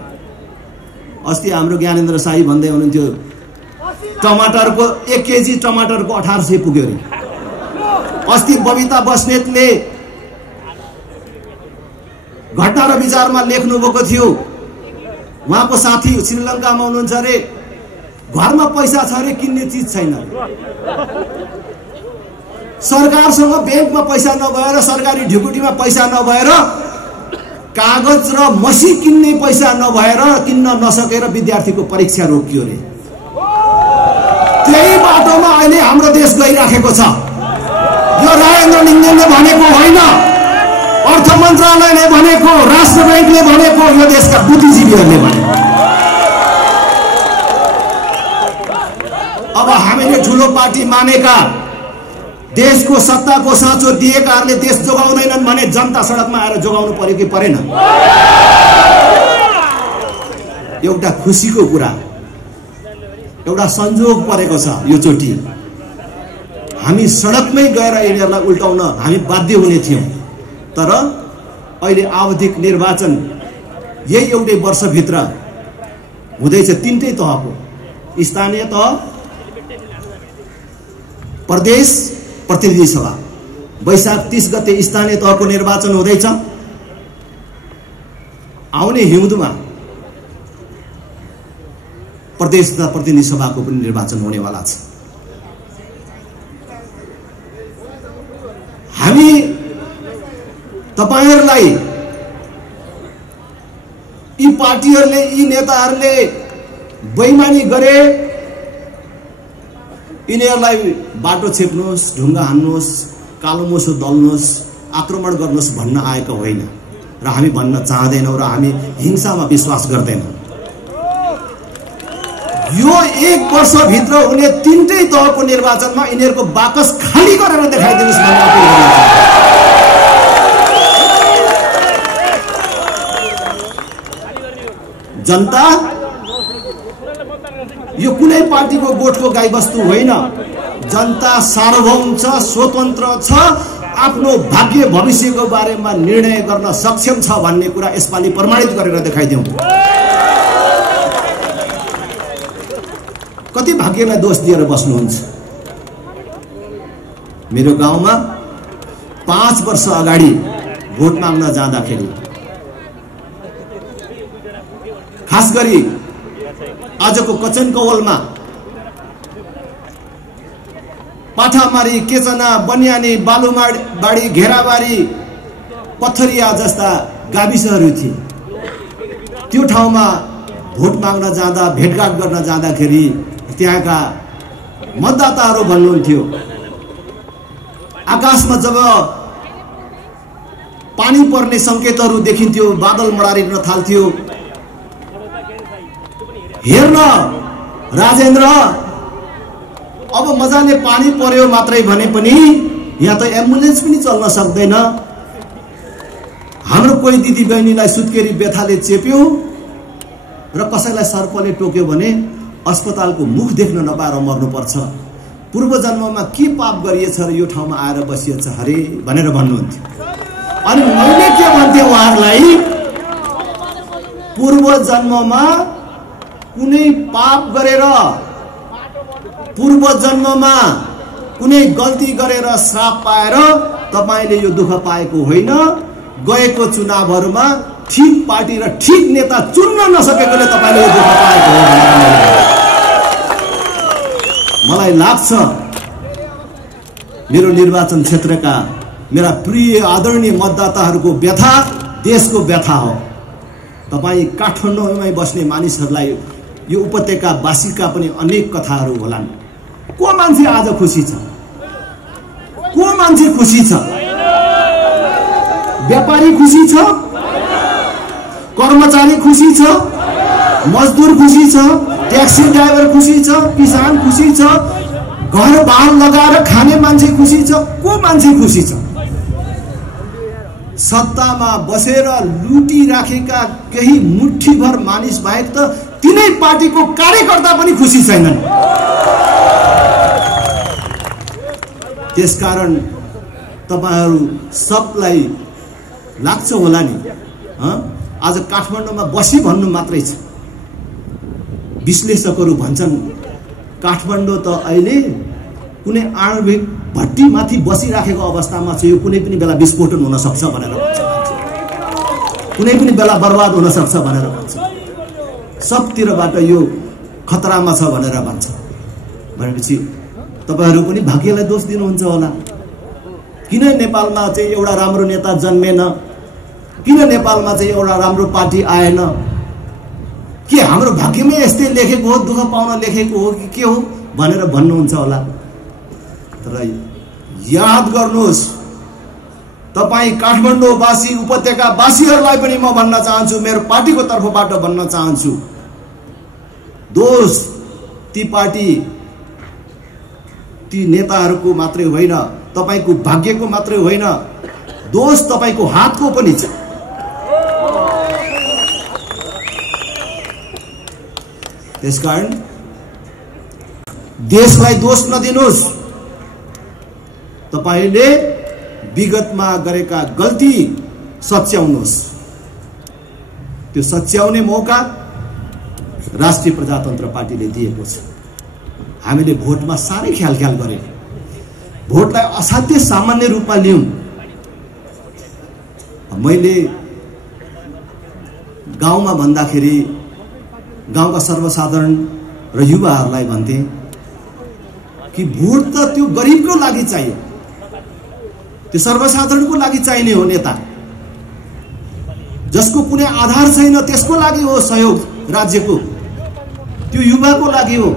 अस्ति हाम्रो ज्ञानेन्द्र शाही भन्दै हुनुहुन्थ्यो, टमाटरको 1 केजी टमाटरको 1800 पुग्यो अरे। अस्ति बबिता बस्नेतले घटना र विचारमा लेख्नु भएको थियो, उहाँको साथी श्रीलङ्कामा हुनुहुन्छ अरे, घरमा पैसा छ अरे किन्ने चीज छैन। सरकारसँग बैंकमा पैसा नभएर, सरकारी ढिकुटीमा पैसा नभएर, कागज र मसी किन्ने पैसा नभएर, किन्न नसकेर विद्यार्थीको परीक्षा रोकियो रे। त्यही बाटोमा अहिले हाम्रो देश गइराखेको छ। यो राजेन्द्र लिङ्गदेनले भनेको होइन, अर्थ मन्त्रालयले भनेको, राष्ट्र बैंकले भनेको, यो देशका बुद्धिजीवीहरूले भनेको। अब हामीले ठुलो पार्टी मानेका, देशको सत्ताको साँचो दिएकाहरूले देश जोगाउँदैनन् भने जनता सडकमा आएर जोगाउनु पर्यो कि परेन? एउटा खुसीको कुरा, एउटा संजोग परेको छ। यो चोटि हामी सडकमै गएर यिनीहरूलाई उल्टाउन हामी बाध्य हुने थियौं, तर अहिले आवधिक निर्वाचन यही एउटै वर्षभित्र हुँदैछ। 3टै तहको, स्थानीय तह, प्रदेश, प्रतिनिधि सभा। वैशाख 30 गते स्थानीय तहको निर्वाचन हुँदैछ। आउने हिउँदमा प्रदेश तथा प्रतिनिधि सभाको पनि निर्वाचन हुनेवाला छ। तपाईहरुलाई यी पार्टीहरुले यी नेताहरुले बेइमानी गरे, यिनीहरुलाई बाटो छेप्नुस्, ढुङ्गा हान्नुस्, कालो मोसो दल्नुस्, आक्रमण गर्नुस् भन्न आएको होइन र हामी भन्न चाहदैनौं र हामी हिंसामा विश्वास गर्दैनौं। यो 1 वर्ष भित्र हुने 3टै तहको निर्वाचनमा यिनीहरुको बाकस खाली गरेर देखाइदिनुस् भन्ने अपील गर्न चाहन्छु। जनता यो कुनै पार्टीको गोठको गाईबस्तु होइन। जनता सार्वभौम छ, स्वतन्त्र छ, आफ्नो भाग्य भविष्यको बारेमा निर्णय गर्न सक्षम छ भन्ने कुरा यसपालि प्रमाणित गरेर देखाइदिउँ। कति भाग्यलाई दोष दिएर बस्नुहुन्छ? मेरो गाउँमा 5 वर्ष अगाडि भोट माग्न जाँदाखेरि खास गरी आजको कचन कवलमा पाठामारी, केचना, बनियानी, बालुमाडी, घेराबारी, पथरिया जस्ता गाविसहरू थिए। त्यो ठाउँमा भोट माग्न जाँदा, भेटघाट गर्न जाँदाखेरि त्यहाँका मतदाताहरू भन्नुहुन्थ्यो, आकाशमा जब पानी पर्ने संकेतहरू देखिन्थ्यो, बादल मडारिन थाल्थ्यो, हेर्न राजेन्द्र अब मजाले पानी पर्यो मात्रै भने पनि यहाँ त एम्बुलेन्स पनि चल्न सक्दैन। हाम्रो कोही दिदी बहिनीलाई सुत्केरी बेथाले चेप्यो र कसैलाई सर्पले टोक्यो भने अस्पतालको मुख देख्न नपाएर मर्नुपर्छ। पूर्व जन्ममा के पाप गरिएछ र यो ठाउँमा आएर बसिएछ हरे भनेर भन्नुहुन्थ्यो। अनि मैले के भन्थे उहाँहरूलाई, पूर्व जन्ममा कुनै पाप गरेर, पूर्व जन्ममा कुनै गल्ती गरेर श्राप पाएर तपाईले यो दुःख पाएको होइन। गएको चुनावहरूमा ठीक पार्टी र ठीक नेता चुन्न नसकेकोले तपाईले यो दुःख पाएको हो। मलाई लाग्छ मेरो निर्वाचन क्षेत्रका मेरा प्रिय आदरणीय मतदाताहरूको व्यथा देशको व्यथा हो। तपाई काठमाडौँमै बस्ने मानिसहरूलाई यो उपत्यका वासीका पनि अनेक कथाहरू होलान्। को मान्छे आज खुसी छ? को मान्छे खुसी छ? व्यापारी खुसी छ? कर्मचारी खुसी छ? मजदुर खुसी छ? ट्याक्सी ड्राइभर खुसी छ? किसान खुसी छ? घर बार लगाएर खाने मान्छे खुसी छ? को मान्छे खुसी छ? सत्तामा बसेर लुटी राखेका केही मुठ्ठीभर मानिस बाहेक त तिनै पार्टीको कार्यकर्ता पनि खुसी छैनन्। त्यसकारण तपाईहरु सबलाई लाग्छ होला नि, आज काठमाडौँमा बसी भन्नु मात्रै छ। विश्लेषकहरू भन्छन् काठमाडौँ त अहिले कुनै आणविक भट्टी माथि बसिराखेको अवस्थामा छ, यो कुनै पनि बेला विस्फोटन हुन सक्छ भनेर भन्छ, कुनै पनि बेला बर्बाद हुन सक्छ भनेर भन्छ, सबतिरबाट यो खतरामा छ भनेर भन्छ। भनेपछि तपाईहरु पनि भाग्यलाई दोष दिनुहुन्छ होला। किन नेपालमा चाहिँ एउटा राम्रो नेता जन्मेन? किन नेपालमा चाहिँ एउटा राम्रो पार्टी आएन? के हाम्रो भाग्यमै यस्तै लेखेको हो, दुःख पाउन लेखेको हो कि के हो भनेर भन्नुहुन्छ होला। तर याद गर्नुहोस्, तपाई काठमाडौँवासी, उपत्यकावासीहरूलाई पनि म भन्न चाहन्छु, मेरो पार्टीको तर्फबाट भन्न चाहन्छु, दोष ती पार्टी ती नेताहरूको मात्रै होइन, तपाईको भाग्यको मात्रै होइन, दोष तपाईको हातको पनि छ। त्यसकारण देशलाई दोष नदिनुस्। तपाईले विगतमा गरेका गल्ती सच्याउनुस्। त्यो सच्याउने मौका राष्ट्रिय प्रजातन्त्र पार्टीले दिएको छ। हामीले भोटमा सारै ख्याल गरे, भोटलाई असाध्य सामान्य रूपमा लियौं। मैले गाउँमा भन्दाखेरि गाउँका सर्वसाधारण र युवाहरूलाई भन्थे कि भोट त त्यो गरिबको लागि चाहियो, त्यो सर्वसाधारणको लागि चाहिने हो नेता। जसको कुनै आधार छैन त्यसको लागि हो सहयोग राज्यको, त्यो युवाको लागि हो।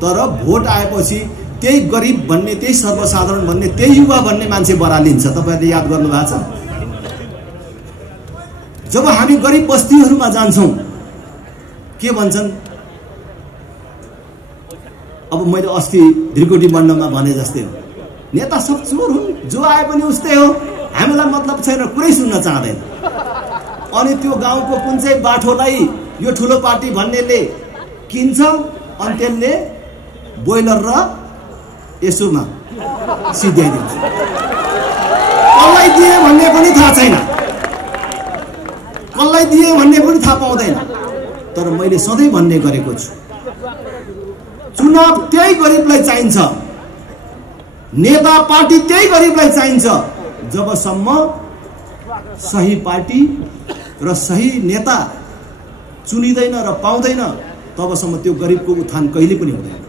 तर भोट आएपछि त्यही गरिब भन्ने, त्यही सर्वसाधारण भन्ने, त्यही युवा भन्ने मान्छे बरालिन्छ। तपाईहरुले याद गर्नु भएको छ। जब हामी गरिब बस्तीहरूमा जान्छौं के भन्छन्? अब मैले अस्ति ढिरकोटी मण्डलमा भने जस्तै हो, नेता सब चोर हुन्, जो आए पनि उस्तै हो, हामीलाई मतलब छैन, कुरै सुन्न चाहदैन। अनि त्यो गाउँको कुन चाहिँ बाठोलाई यो ठुलो पार्टी भन्नेले किन्छ, अनि त्यसले बोइलर र यसोमा सिध्याइदिन्छ। कसलाई दिए भन्ने पनि थाहा छैन, कसलाई दिए भन्ने पनि थाहा पाउँदैन। तर मैले सधैँ भन्ने गरेको छु, चुनाव त्यही गरिबलाई चाहिन्छ, नेता पार्टी त्यही गरिबलाई चाहिन्छ। जबसम्म सही पार्टी र सही नेता चुनिदैन र पाउँदैन, तबसम्म त्यो गरिबको उत्थान कहिले पनि हुँदैन।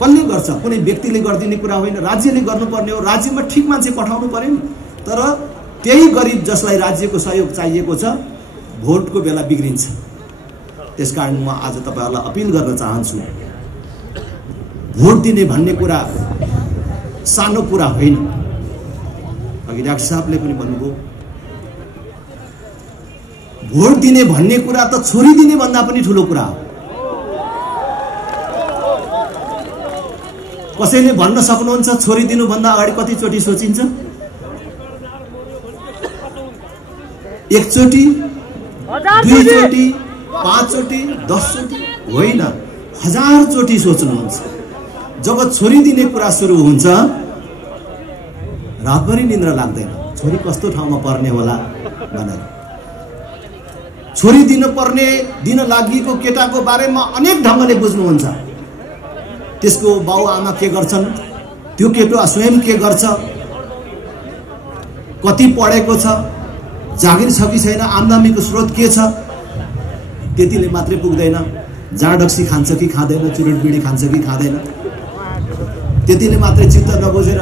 कसले गर्छ? कुनै व्यक्तिले गरिदिने कुरा होइन, राज्यले गर्नुपर्ने हो। राज्यमा ठिक मान्छे पठाउनु पर्यो नि। तर त्यही गरिब जसलाई राज्यको सहयोग चाहिएको छ, भोटको बेला बिग्रिन्छ। त्यसकारण म आज तपाईहरुलाई अपिल गर्न चाहन्छु, भोट दिने भन्ने कुरा सानो कुरा होइन। अघि डाक्टर साहबले पनि भन्नुभयो, भोट दिने भन्ने कुरा त छोरी दिने भन्दा पनि ठूलो कुरा हो। कसैले भन्न सक्नुहुन्छ छोरी दिनु भन्दा अगाडि कति चोटी सोचिन्छ? एकचोटी, दुईचोटी, 5 चोटी, 10 चोटी होइन, 1000 चोटी सोच्नुहुन्छ। जब छोरी दिने कुरा सुरु हुन्छ, रातभरि निद्रा लाग्दैन, छोरी कस्तो ठाउँमा पर्ने होला भनेर। छोरी दिन लागिएको केटाको बारेमा अनेक ढंगले बुझ्नुहुन्छ। त्यसको बाउआमा के गर्छन्, त्यो केटो स्वयं के गर्छ, कति पढेको छ, जागिर छ कि छैन, आम्दानीको स्रोत के छ, त्यतिले मात्रै पुग्दैन। जाँडक्सी खान्छ कि खाँदैन, चुरुट बिडी खान्छ कि खाँदैन, त्यतिले मात्रै चित्त नबुझेर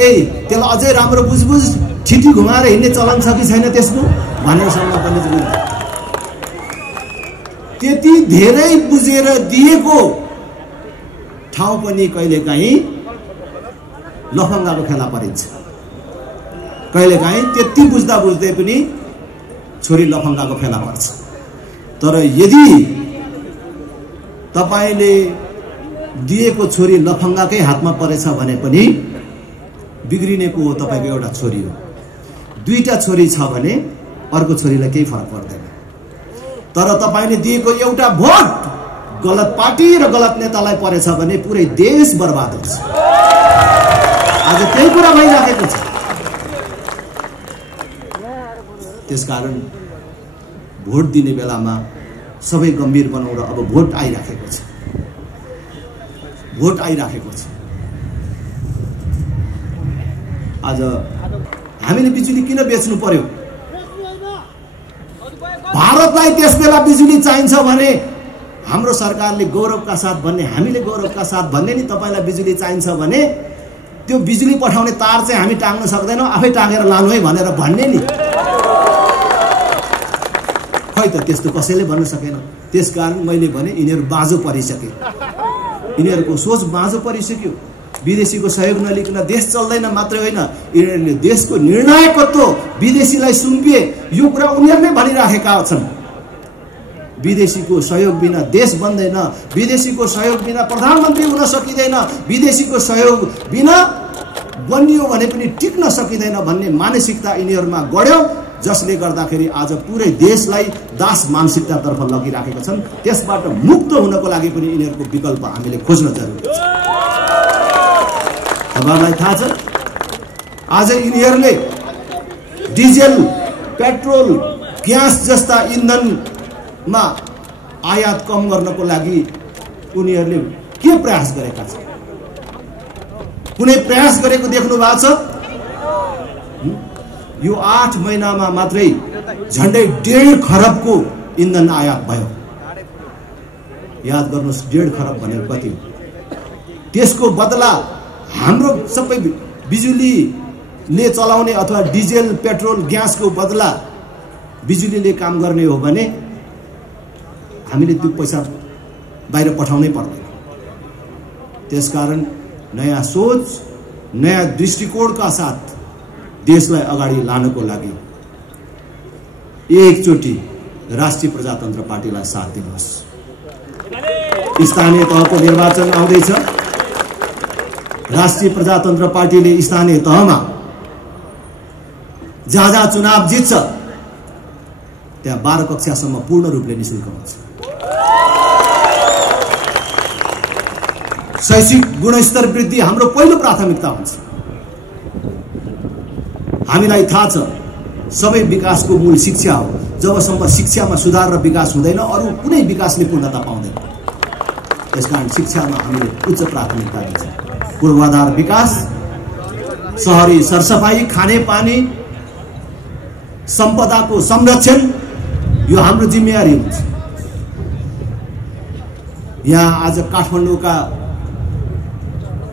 त्यसलाई अझै राम्रो बुझ छिटी घुमाएर हिँड्ने चलन छ कि छैन त्यसको भनेरसम्म पनि त्यति धेरै बुझेर दिएको ठाउँ पनि कहिलेकाहीँ लफङ्गाको खेला परिन्छ। कहिलेकाहीँ त्यति बुझ्दा बुझ्दै पनि छोरी लफङ्गाको फेला पर्छ। तर यदि तपाईले दिएको छोरी लफङ्गाकै हातमा परेछ भने पनि बिग्रिने को हो तपाईको एउटा छोरी हो। दुईटा छोरी छ भने अर्को छोरीलाई केही फरक पर्दैन। तर तपाईले दिएको एउटा भोट गलत पार्टी र गलत नेतालाई परेछ भने पुरै देश बर्बाद हुन्छ। आज त्यही कुरा भइराखेको छ। त्यसकारण भोट दिने बेलामा सबै गम्भीर बनाउँ र अब भोट आइराखेको छ। भोट आइराखेको छ। आज हामीले बिजुली किन बेच्नु पर्यो? भारतलाई त्यस बेला बिजुली चाहिन्छ भने हाम्रो सरकारले गौरवका साथ भन्ने, हामीले गौरवका साथ भन्ने नि तपाईलाई बिजुली चाहिन्छ भने त्यो बिजुली पठाउने तार चाहिँ हामी टाङ्न सक्दैनौँ, आफै टाँगेर लानु है भनेर भन्ने नि। खै त त्यस्तो कसैले भन्न सकेन। त्यसकारण मैले भने यिनीहरू बाजो परिसके, यिनीहरूको सोच बाजो परिसक्यो। विदेशीको सहयोग नलिकन देश चल्दैन मात्रै होइन, यिनीहरूले देशको निर्णायकत्व विदेशीलाई सुम्पिए यो कुरा उनीहरूले भनिराखेका छन्। विदेशीको सहयोग बिना देश बन्दैन, विदेशीको सहयोग बिना प्रधानमन्त्री हुन सकिँदैन, विदेशीको सहयोग बिना बनियो भने पनि टिक्न सकिँदैन भन्ने मानसिकता यिनीहरूमा गढ्यो, जसले गर्दाखेरि आज पुरै देशलाई दास मानसिकतातर्फ लगिराखेका छन्। त्यसबाट मुक्त हुनको लागि पनि यिनीहरूको विकल्प हामीले खोज्न जरुरी छ। तपाईलाई थाहा छ आज यिनीहरूले डिजेल, पेट्रोल, ग्यास जस्ता इन्धनमा आयात कम गर्नको लागि उनीहरूले के प्रयास गरेका छन्? कुनै प्रयास गरेको देख्नु भएको छ? यो 8 महिनामा मात्रै झन्डै 1.5 खरबको इन्धन आयात भयो। याद गर्नुहोस् 1.5 खरब भनेको कति हो? त्यसको बदला हाम्रो सबै बिजुली ले चलाउने अथवा डिजेल पेट्रोल ग्यासको बदला बिजुलीले काम गर्ने हो भने हामीले त्यो पैसा बाहिर पठाउनै पर्दैन। त्यसकारण नयाँ सोच, नयाँ दृष्टिकोणका साथ देशलाई अगाडि लानको लागि एकचोटि राष्ट्रिय प्रजातन्त्र पार्टीलाई साथ दिनुहोस्। स्थानीय तहको निर्वाचन आउँदैछ। राष्ट्रिय प्रजातन्त्र पार्टीले स्थानीय तहमा जहाँ जहाँ चुनाव जित्छ त्यहाँ 12 कक्षासम्म पूर्ण रूपले निःशुल्क हुन्छ। शैक्षिक गुणस्तर वृद्धि हाम्रो पहिलो प्राथमिकता हुन्छ। हामीलाई थाहा छ सबै विकासको मूल शिक्षा हो। जबसम्म शिक्षामा सुधार र विकास हुँदैन अरू कुनै विकासले पूर्णता पाउँदैन। त्यसकारण शिक्षामा हामीले उच्च प्राथमिकता दिन्छौँ। पूर्वाधार विकास, शहरी सरसफाई, खानेपानी, सम्पदाको संरक्षण यो हाम्रो जिम्मेवारी हुन्छ। यहाँ आज काठमाडौँका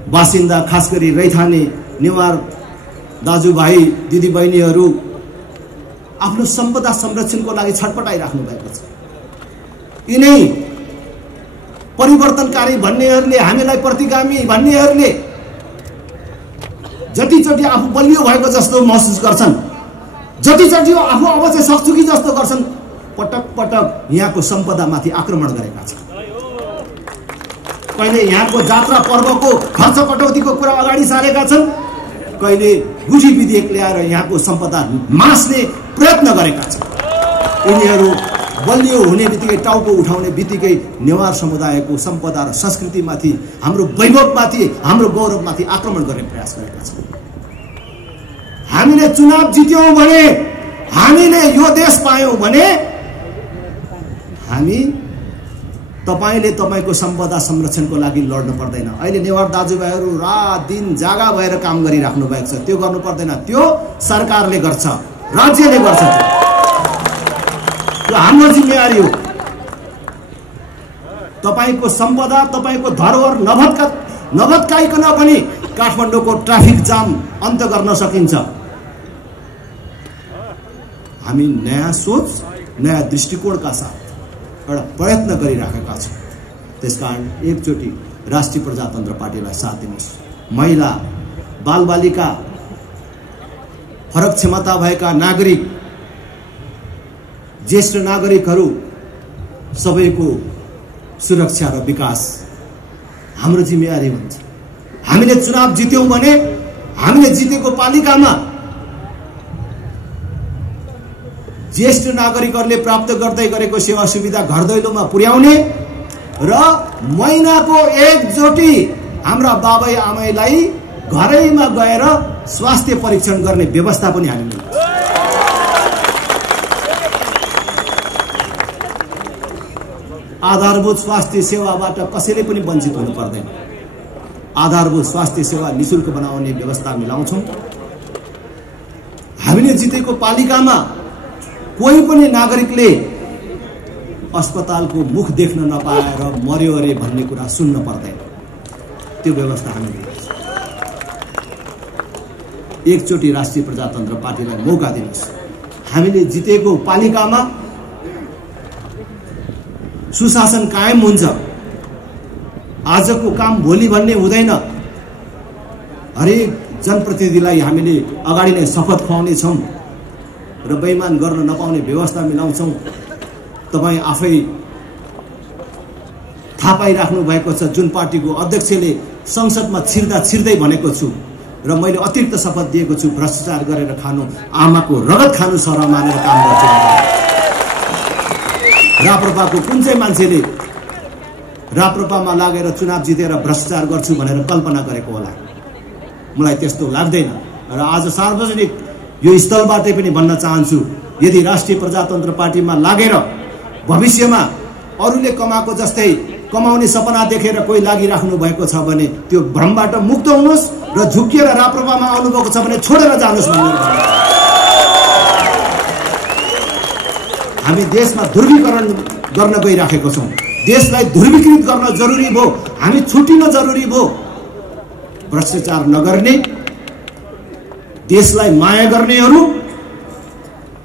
बासिन्दा, खास गरी रैथाने नेवार दाजुभाइ दिदीबहिनीहरू आफ्नो सम्पदा संरक्षणको लागि छटपटाइराख्नु भएको छ। यिनै परिवर्तनकारी भन्नेहरूले, हामीलाई प्रतिगामी भन्नेहरूले जतिचोटि आफू बलियो भएको जस्तो महसुस गर्छन्, जतिचोटि आफू अब चाहिँ सक्छु कि जस्तो गर्छन्, पटक पटक यहाँको सम्पदामाथि आक्रमण गरेका छन्। कहिले यहाँको जात्रा पर्वको खर्च कटौतीको कुरा अगाडि सारेका छन्, कहिले गुठी विधेयक ल्याएर यहाँको सम्पदा मास्ने प्रयत्न गरेका छन्। यिनीहरू बलियो हुने बित्तिकै, टाउको उठाउने बित्तिकै नेवार समुदायको सम्पदा र संस्कृतिमाथि, हाम्रो वैभवमाथि, हाम्रो गौरवमाथि आक्रमण गर्ने प्रयास गरेका छन्। हामीले चुनाव जित्यौं भने, हामीले यो देश पायौं भने हामी तपाईले तपाईको सम्पदा संरक्षणको लागि लड्नु पर्दैन। अहिले नेवार दाजुभाइहरू रात दिन जागा भएर काम गरिराख्नु भएको छ। त्यो गर्नु पर्दैन, त्यो सरकारले गर्छ, राज्यले गर्छ। त्यो हाम्रो जिम्मेवारी हो। तपाईको सम्पदा, तपाईको धरोहर नभत्काइकन पनि काठमाडौँको ट्राफिक जाम अन्त गर्न सकिन्छ। हामी नयाँ सोच, नयाँ दृष्टिकोणका साथ एउटा प्रयत्न गरिराखेका छौँ। त्यसकारण एकचोटि राष्ट्रिय प्रजातन्त्र पार्टीलाई साथ दिनुहोस्। महिला, बालबालिका, फरक क्षमता भएका नागरिक, ज्येष्ठ नागरिकहरू सबैको सुरक्षा र विकास हाम्रो जिम्मेवारी हुन्छ। हामीले चुनाव जित्यौं भने हामीले जितेको पालिकामा ज्येष्ठ नागरिकहरूले प्राप्त गर्दै गरेको सेवा सुविधा घर दैलोमा पुर्याउने र महिनाको एकचोटि हाम्रा बाबै आमैलाई घरैमा गएर स्वास्थ्य परीक्षण गर्ने व्यवस्था पनि हामीले आधारभूत स्वास्थ्य सेवाबाट कसैले पनि वञ्चित हुनु पर्दैन। आधारभूत स्वास्थ्य सेवा निःशुल्क बनाउने व्यवस्था मिलाउँछौँ। हामीले जितेको पालिकामा कोही पनि नागरिकले अस्पतालको मुख देख्न नपाएर मर्यो अरे भन्ने कुरा सुन्न पर्दैन। त्यो व्यवस्था हामीले एकचोटि राष्ट्रिय प्रजातन्त्र पार्टीलाई मौका दिनुहोस्। हामीले जितेको पालिकामा सुशासन कायम हुन्छ। आजको काम भोलि भन्ने हुँदैन। हरेक जनप्रतिनिधिलाई हामीले अगाडि नै शपथ खुवाउने छौँ र बेइमान गर्न नपाउने व्यवस्था मिलाउँछौँ। तपाईँ आफै थाहा पाइराख्नु भएको छ जुन पार्टीको अध्यक्षले संसदमा छिर्दै भनेको छु र मैले अतिरिक्त शपथ दिएको छु, भ्रष्टाचार गरेर खानु आमाको रगत खानु सर मानेर काम गर्छु। राप्रपाको कुन चाहिँ मान्छेले राप्रपामा लागेर चुनाव जितेर भ्रष्टाचार गर्छु भनेर कल्पना गरेको होला? मलाई त्यस्तो लाग्दैन। र आज सार्वजनिक यो स्थलबाटै पनि भन्न चाहन्छु, यदि राष्ट्रिय प्रजातन्त्र पार्टीमा लागेर भविष्यमा अरूले कमाएको जस्तै कमाउने सपना देखेर कोही लागिराख्नु भएको छ भने त्यो भ्रमबाट मुक्त हुनुहोस् र झुकिएर राप्रपामा आउनुभएको छ भने छोडेर जानुहोस् भन्ने। हामी देशमा ध्रुवीकरण गर्न गइराखेको छौँ। देशलाई ध्रुवीकृत गर्न जरुरी भयो, हामी छुटिन जरुरी भयो। भ्रष्टाचार नगर्ने, देशलाई माया गर्नेहरू,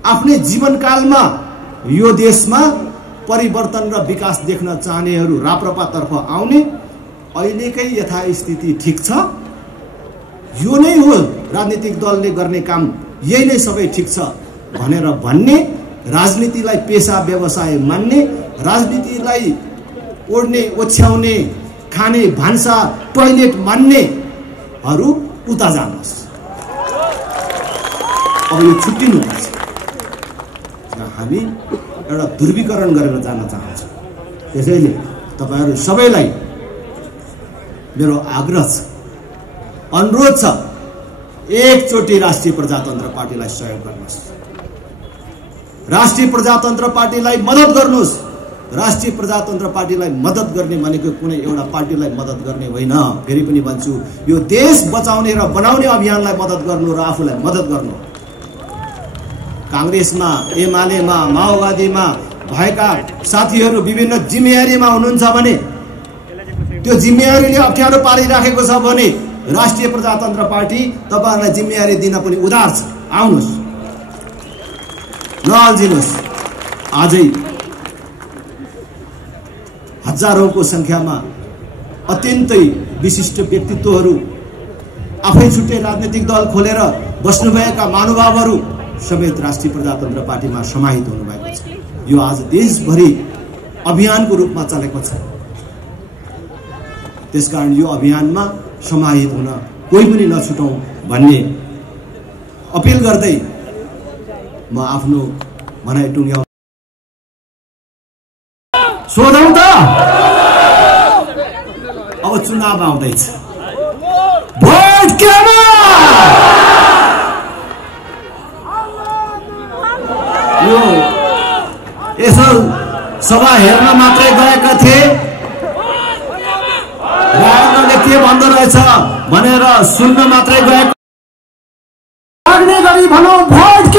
आफ्नै जीवनकालमा यो देशमा परिवर्तन र विकास देख्न चाहनेहरू राप्रपातर्फ आउने, अहिलेकै यथास्थिति ठिक छ, यो नै हो राजनीतिक दलले गर्ने काम, यही नै सबै ठिक छ भनेर भन्ने, राजनीतिलाई पेशा व्यवसाय मान्ने, राजनीतिलाई ओड्ने ओछ्याउने खाने भान्सा टोयलेट मान्नेहरू उता जानुहोस्। अब यो छुट्टिनुपर्छ। हामी एउटा ध्रुवीकरण गरेर जान चाहन्छौँ। त्यसैले तपाईहरू सबैलाई मेरो आग्रह छ, अनुरोध छ, एकचोटि राष्ट्रिय प्रजातन्त्र पार्टीलाई सहयोग गर्नुहोस्, राष्ट्रिय प्रजातन्त्र पार्टीलाई मद्दत गर्नुहोस्। राष्ट्रिय प्रजातन्त्र पार्टीलाई मद्दत गर्ने भनेको कुनै एउटा पार्टीलाई मद्दत गर्ने होइन। फेरि पनि भन्छु, यो देश बचाउने र बनाउने अभियानलाई मद्दत गर्नु र आफूलाई मद्दत गर्नु। कांग्रेसमा, एमालेमा, माओवादीमा भएका साथीहरू विभिन्न जिम्मेवारीमा हुनुहुन्छ भने, त्यो जिम्मेवारीले अप्ठ्यारो पारिराखेको छ भने राष्ट्रिय प्रजातन्त्र पार्टी तपाईहरुलाई जिम्मेवारी दिन पनि उदार छ। आउनुहोस्, नअल्झिनुहोस्। आजै हजारौंको संख्यामा अत्यन्तै विशिष्ट व्यक्तित्वहरू, आफै छुट्टै राजनीतिक दल खोलेर बस्नुभएका महानुभावहरू समेत राष्ट्रिय प्रजातन्त्र पार्टीमा समाहित हुनुभएको छ। यो आज देशभरि अभियानको रूपमा चलेको छ। त्यसकारण यो अभियानमा समाहित हुन कोही पनि नछुटौं भन्ने अपिल गर्दै म आफ्नो भनाइ टुङ्ग्याउ। सोधौं त, अब चुनाव आउँदैछ, भोट केमा? यो यसो सभा हेर्न मात्रै गएका थिए, राजनले के भन्दो रहेछ भनेर सुन्न मात्रै गएको, लाग्ने गरी भनौं भोट